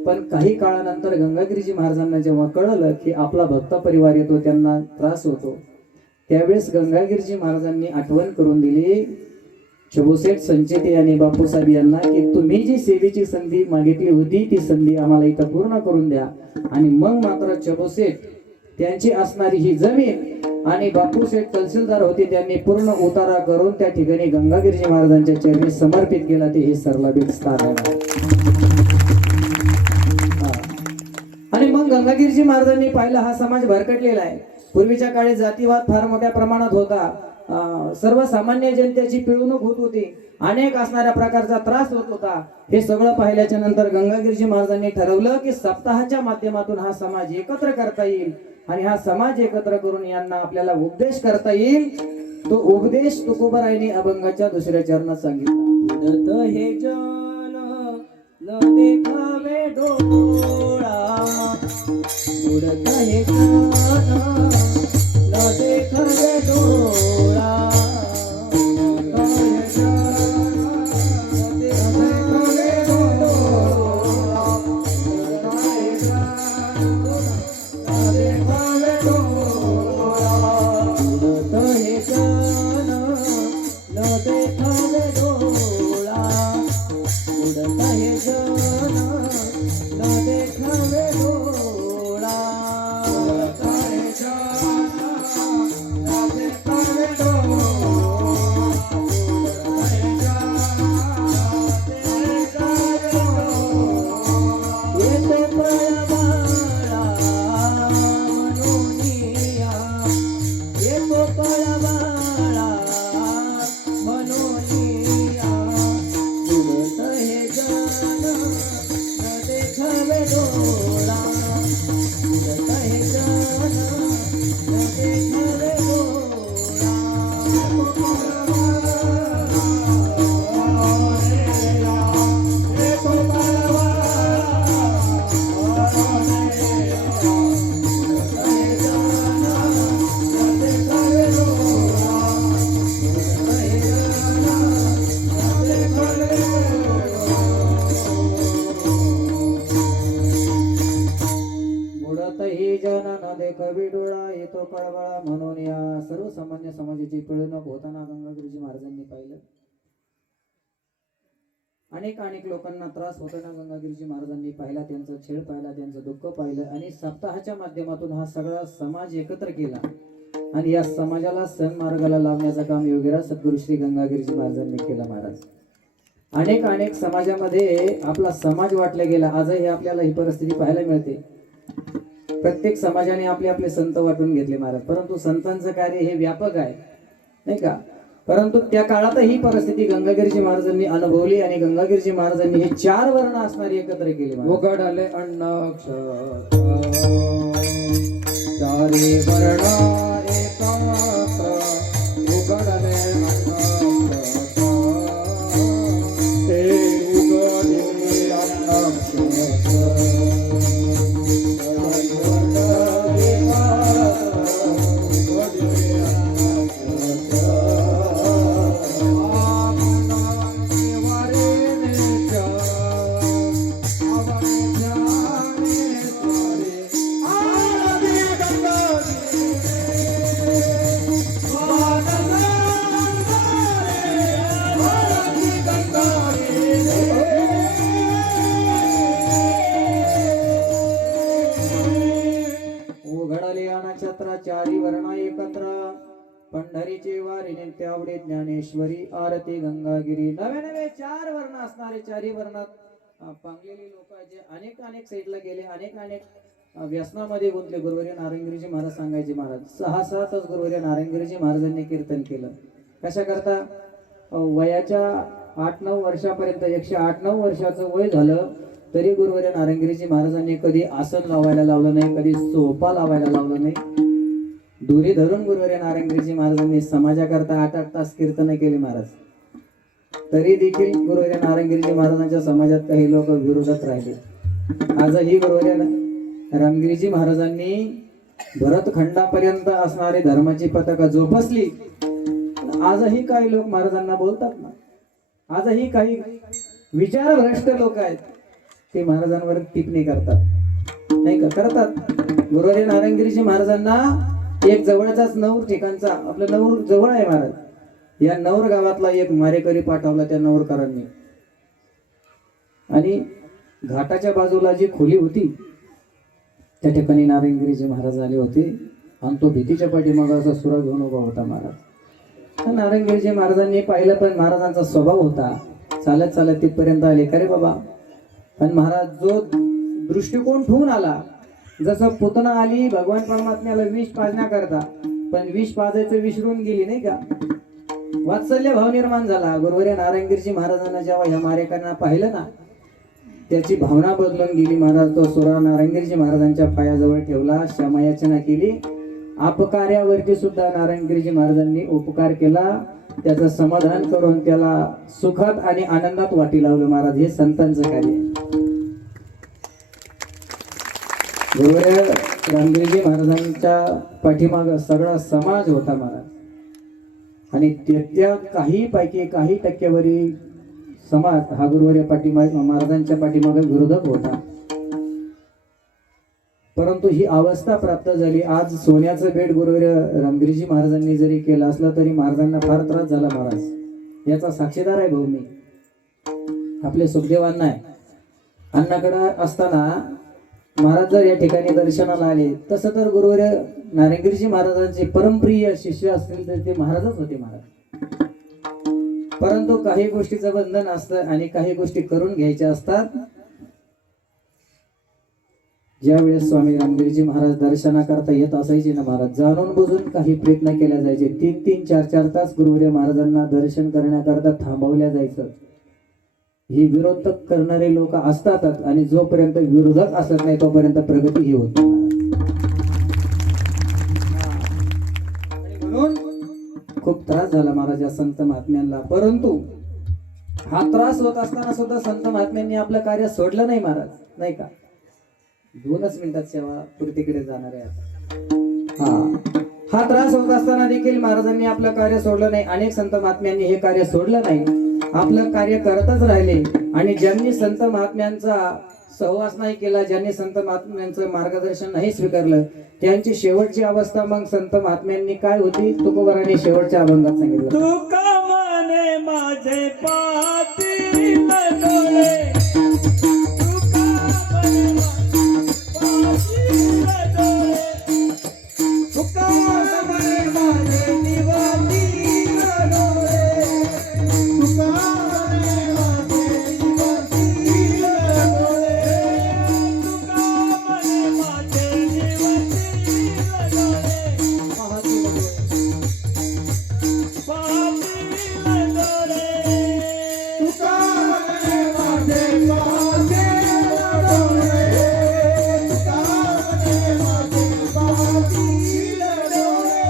पण काही काळानंतर गंगागिरीजी महाराजांना जेव्हा कळलं की आपला भक्त परिवार येतो, त्यांना त्रास होतो, त्यावेळेस गंगागिरीजी महाराजांनी आठवण करून दिली चबुसेठ संचेती आणि बापूसाहेब यांना की तुम्ही जी सेवेची संधी मागितली होती ती संधी आम्हाला इथं पूर्ण करून द्या. आणि मग मात्र चबुसेठ त्यांची असणारी ही जमीन आणि बापूशेठ तहसीलदार होते, त्यांनी पूर्ण उतारा करून त्या ठिकाणी गंगागिरीजी महाराजांच्या चरणी समर्पित केला. ते हे सरलाबीत स्थान आहे. आणि मग गंगागिरीजी महाराजांनी पाहिलं हा समाज भरकटलेला आहे. पूर्वीच्या काळी जातीवाद फार मोठ्या प्रमाणात होता, सर्वसामान्य जनतेची पिळवणूक होत होती, अनेक असणाऱ्या प्रकारचा त्रास होत होता. हे सगळं पाहिल्याच्या नंतर गंगागिरीजी महाराजांनी ठरवलं की सप्ताहाच्या माध्यमातून हा समाज एकत्र करता येईल आणि हा समाज एकत्र करून यांना आपल्याला उपदेश करता येईल. तो उपदेश तुकोबारायांनी अभंगाच्या 2ऱ्या चरणात सांगितला. उडत हे जन न देखावे डोळा, उडत हे जन न देखावे डोळा, बुडतही जन न देखवी डोळा येतो कळवळा म्हणून या सर्वसामान्य समाजाची पिळवणूक होताना गंगागिरीजी महाराजांनी पाहिलं. अनेक अनेक लोकांना त्रास होताना गंगागिरीजी महाराजांनी पाहिला, त्यांचा छेड पाहिला, त्यांचं दुःख पाहिलं आणि सप्ताहाच्या माध्यमातून हा सगळा समाज एकत्र केला आणि या समाजाला सन्मार्गाला लावण्याचं काम योगीराज सद्गुरू श्री गंगागिरीजी महाराजांनी केलं. महाराज अनेक अनेक समाजामध्ये आपला समाज वाटला गेला. आजही आपल्याला ही परिस्थिती पाहायला मिळते. प्रत्येक समाजाने आपले आपले संत वाटून घेतले महाराज, परंतु संतांचं कार्य हे व्यापक आहे नाही का. परंतु त्या काळात ही परिस्थिती गंगागिरीजी महाराजांनी अनुभवली आणि गंगागिरीजी महाराजांनी हे 4 वर्ण असणारे एकत्र केले. उघडले अण्णाक्षर चारी वर्ण एकात्र उघडले अण्णाक्षर ते उघडले अण्णाक्षर चारी वर्णा एकत्र पंढरीचे वारी नित्यावडे ज्ञानेश्वरी आरती गंगागिरी. नवे नवे 4 वर्ण असणारे 4ही वर्णात पांगलेले लोक जे अनेक अनेक साईडला गेले, अनेक अनेक व्यसनामध्ये गुंतले. गुरुवर्य नारायणगिरीजी महाराज सांगायचे, महाराज 6-7 तास गुरुवर्य नारायणगिरीजी महाराजांनी कीर्तन केलं. कशा करता? वयाच्या 8-9 वर्षापर्यंत 108-9 वर्षाचं वय झालं तरी गुरुवर्य नारायणगिरीजी महाराजांनी कधी आसन लावायला लावलं नाही, कधी सोपा लावायला लावलं नाही. दोरी धरून गुरुवर्य नारायणगिरीजी महाराजांनी समाजाकरता 8-8 तास कीर्तन केले महाराज. तरी देखील गुरुवर्य नारायणगिरीजी महाराजांच्या समाजात काही लोक विरोधात राहिले. आजही गुरुवर्य रामगिरीजी महाराजांनी भरतखंडापर्यंत असणारी धर्माची पताका जोपासली. आजही काही लोक महाराजांना बोलतात ना, आजही काही विचारभ्रष्ट लोक आहेत ते महाराजांवर टिप्पणी करतात नाही का, करतात. गुरुवर्य नारायणगिरीजी महाराजांना एक जवळचाच नऊर ठिकाणचा, आपलं नऊर जवळ आहे महाराज, या नऊर गावातला एक मारेकरी पाठवला त्या नऊरकरांनी आणि घाटाच्या बाजूला जी खोली होती त्या ठिकाणी नारायणगिरीजी महाराज आले होते आणि तो भीतीच्या पाठीमागे असा सुरा घेऊन उभा होता महाराज. नारायणगिरीजी महाराजांनी पाहिलं, पण महाराजांचा स्वभाव होता चालत चालत तिथपर्यंत आले. का रे बाबा? पण महाराज जो दृष्टिकोन ठेवून आला, जसं पुतना आली भगवान परमात्म्याला विष पाजण्याकरता, पण विष पाजायचं विसरून गेली नाही का, वात्सल्य भाव निर्माण झाला. गुरुवर्य नारायणगिरीजी महाराजांना जेव्हा ह्या मारेकरांना पाहिलं ना, त्याची भावना बदलून गेली. महाराज तो सुरा नारायणगिरीजी महाराजांच्या पायाजवळ ठेवला, क्षमायाचना केली. अपकार्यावरती सुद्धा नारायणगिरीजी महाराजांनी उपकार केला, त्याचं समाधान करून त्याला सुखात आणि आनंदात वाटी लावलं. महाराज हे संतांचं कार्य. गुरुवर्य रामगिरीजी महाराजांच्या पाठीमाग सगळा समाज होता महाराज आणि त्या काही टक्केवारी समाज हा गुरुवर्य महाराजांच्या पाठीमागे विरोधक होता. परंतु ही अवस्था प्राप्त झाली. आज सोन्याचं बेट गुरुवर्य रामगिरीजी महाराजांनी जरी केलं असलं तरी महाराजांना फार त्रास झाला महाराज. याचा साक्षीदार आहे भाऊ मी, आपले सुखदेवांना आहे. अण्णाकडे असताना महाराज जर या ठिकाणी दर्शनाला आले, तसं तर गुरुवर्य नारायणगिरीजी महाराजांचे परमप्रिय शिष्य असतील तर ते महाराजच होते महाराज. परंतु काही गोष्टीचं बंधन असतं आणि काही गोष्टी करून घ्यायच्या असतात. ज्यावेळेस स्वामी रामगिरीजी महाराज दर्शनाकरता येत असायचे ना महाराज, जाणून बुजून काही प्रयत्न केल्या जायचे. 3-3, 4-4 तास गुरुवर्य महाराजांना दर्शन करण्याकरता थांबवल्या जायचं. ही विरोधक करणारे लोक असतातच आणि जोपर्यंत विरोधक असत नाही तोपर्यंत प्रगती ही होत नाही. म्हणून खूप त्रास झाला महाराज या संत महात्म्यांना, परंतु हा त्रास होत असताना सुद्धा संत महात्म्यांनी आपलं कार्य सोडलं नाही महाराज, नाही का? 2च मिनिटात सेवा पूर्तीकडे जाणार आहे आता. हा त्रास होत असताना देखील महाराजांनी आपलं कार्य सोडलं नाही. अनेक संत महात्म्यांनी हे कार्य सोडलं नाही, आपलं कार्य करतच राहिले. आणि ज्यांनी संत महात्म्यांचा सहवास नाही केला, ज्यांनी संत महात्म्यांचं मार्गदर्शन नाही स्वीकारलं, त्यांची शेवटची अवस्था मग संत महात्म्यांनी काय होती तुकोबारांनी शेवटच्या अभंगात सांगितलं. तुका म्हणे माझे पातील डोळे, तुका म्हणे पातील डोळे, तुका म्हणे माझे निवातील डोळे, तुका म्हणे माझे निवातील डोळे, तुका म्हणे माझे निवातील डोळे, पातील डोळे, तुका म्हणे माझे पातील डोळे, तुका म्हणे माझे पातील डोळे.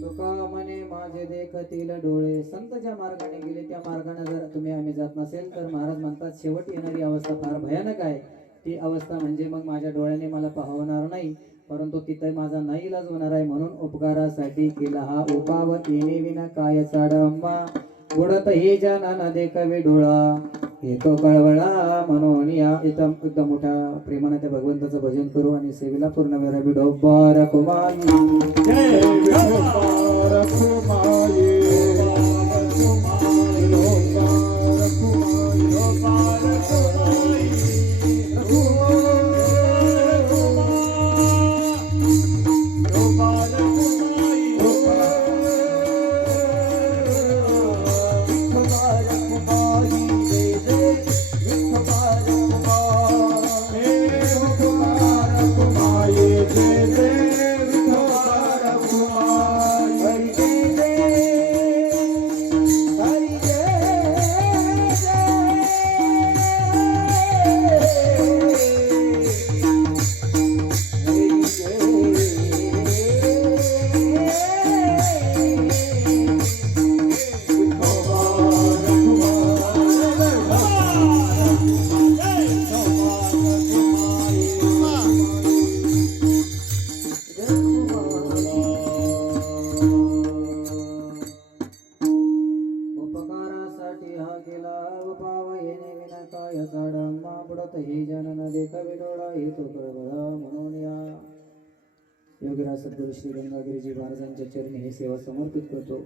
तुका म्हणे माझे देखतील डोळे. संत ज्या मार्गाने गेले त्या मार्गाने जर तुम्ही आम्ही जात नसेल तर महाराज म्हणतात शेवट येणारी अवस्था फार भयानक आहे. ती अवस्था म्हणजे मग माझ्या डोळ्याने मला पाहणार नाही, परंतु तिथे माझा नाईलाज होणार आहे. म्हणून उपकारासाठी केला हा उपाव, येणे विना काय चाडंबा, बुडत हे जाना देखावे डोळा, येतो कळवळा म्हणून या. एकदम एकदम मोठ्या प्रेमाने त्या भगवंताचं भजन करू आणि सेवेला पूर्ण वेळा विडोबार कुमारी. जय विठोबार कुमारी, विठोबार कुमारी, उपकारासाठी हा केला उपाव, येणे विना काय चाडंबा, बुडत हे जनन देखावे डोळा, येतो कळवळा म्हणून या. योगीराज सद्गुरू श्री गंगागिरीजी महाराजांच्या चरणी ही सेवा समर्पित करतो.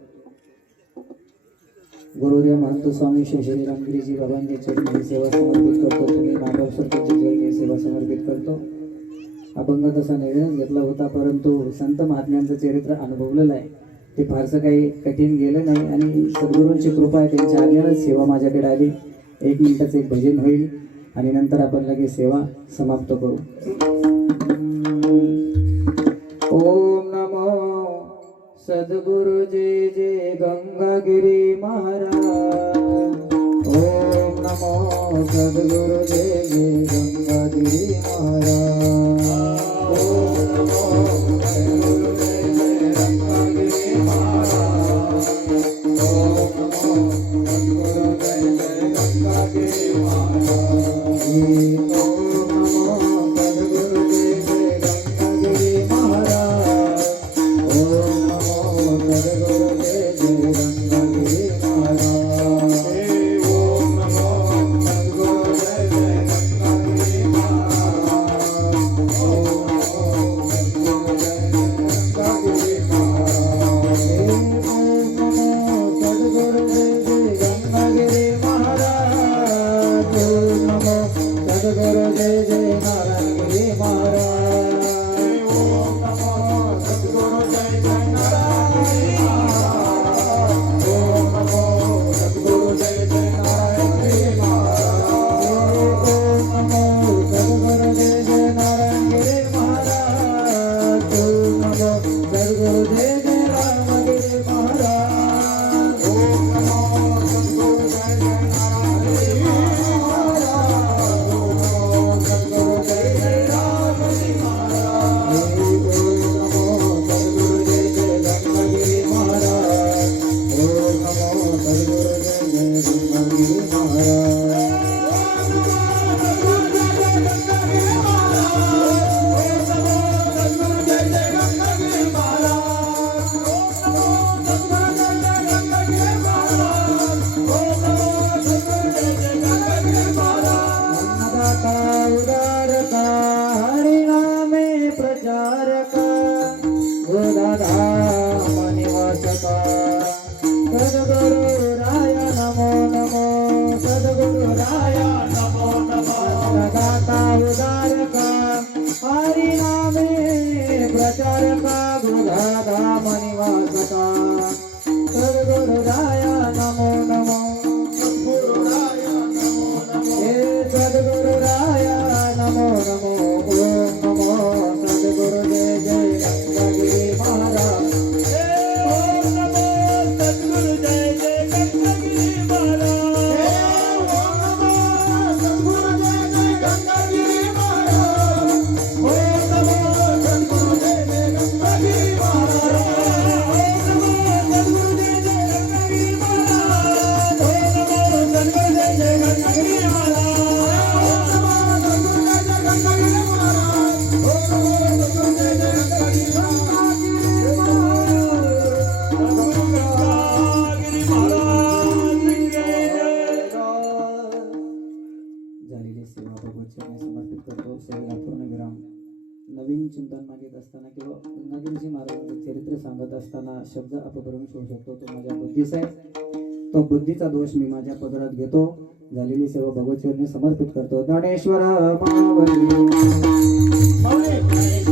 गुरुदेव महंत स्वामी श्री रामगिरीजी बाबांच्या चरणी ही सेवा समर्पित करतो. तुम्ही नागाव सरकारच्या चरणी ही सेवा समर्पित करतो. अभंग तसा नवीनच घेतला होता, परंतु संत महात्म्यांचं चरित्र अनुभवलेलं आहे. ते फारसं काही कठीण गेलं नाही आणि सद्गुरूंची कृपा आहे, त्यांच्या आज्ञेनेच सेवा माझ्याकडे आली. 1 मिनिटाचं एक भजन होईल आणि नंतर आपण लगेच सेवा समाप्त करू. ओम नमो सद्गुरु जय जय गंगागिरी महाराज. ओम नमो सद्गुरु जय जय गंगागिरी महाराज. ओम नमो सद्गुरु जय जय गंगागिरी महाराज. ओम नमो सद्गुरु जय जय गंगागिरी महाराज. ओम नमो सद्गुरु जय जय गंगागिरी महाराज. ओम नमो सद्गुरु जय जय गंगागिरी महाराज. ओम नमो सद्गुरु जय जय गंगागिरी महाराज. ओम नमो सद्गुरु जय जय गंगागिरी महाराज. ओम नमो सद्गुरु जय जय गंगागिरी महाराज. सद्गुरु जय जय नारायणगिरी महाराज ओम नमो सद्गुरु जय जय नारायण महाराज ओम नमो सद्गुरु जय जय नारायण महाराज ओम नमो सद्गुरु जय जय नारायणगिरी महाराज ओम नमो सद्गुरु जय जय रामगिरी महाराज ओम नमो सद्गुरु जय जय नारायण महाराज ओम सद्गुरु जय जय रामजी महाराज ओम नमो सद्गुरु जय जय रामगिरी महाराज ओम नमो सद्गुरु जय जय रामगिरी महाराज अन्नदाता उदारका हरिनामे प्रचारका गोदाधाम निवासका सद्गुरु राय नमो नमो सद्गुरु राय नमो नमो अन्नदाता उदारका हरिनामे प्रचारका गोदाधाम निवासका सद्गुरु राय नमो नमो सद्गुरुराय नमो नमो हे सद्गुरु राय नमो नमो ओम नमो सद्गुरु जय जय रंगगिरी महाराज ओम नमो सद्गुरु जय जय गंगागिरी महाराज ओम नमो सद्गुरु जय जय गंगागिरी महाराज ओम नमो सद्गुरु जय जय गंगागिरी महाराज ओम नमो सद्गुरु जय जय गंगागिरी महाराज ओम नमो सद्गुरु जय जय गंगागिरी महाराज ओम नमो सद्गुरु जय जय गंगागिरी महाराज ओम नमो सद्गुरु जय जय गंगागिरी झालेली सेवा भगवतचरणी समर्पित करतो. सेवेला पूर्णविराम. नवीन चिंतन मागित असताना किंवा रत्नागिरीजी महाराजांचं चरित्र सांगत असताना शब्द अपभ्रंश होऊ शकतो. तो माझ्या बुद्धीचा आहे. तो बुद्धीचा दोष मी माझ्या पदरात घेतो. झालेली सेवा भगवतचरणी समर्पित करतो. ज्ञानेश्वर मावली माऊली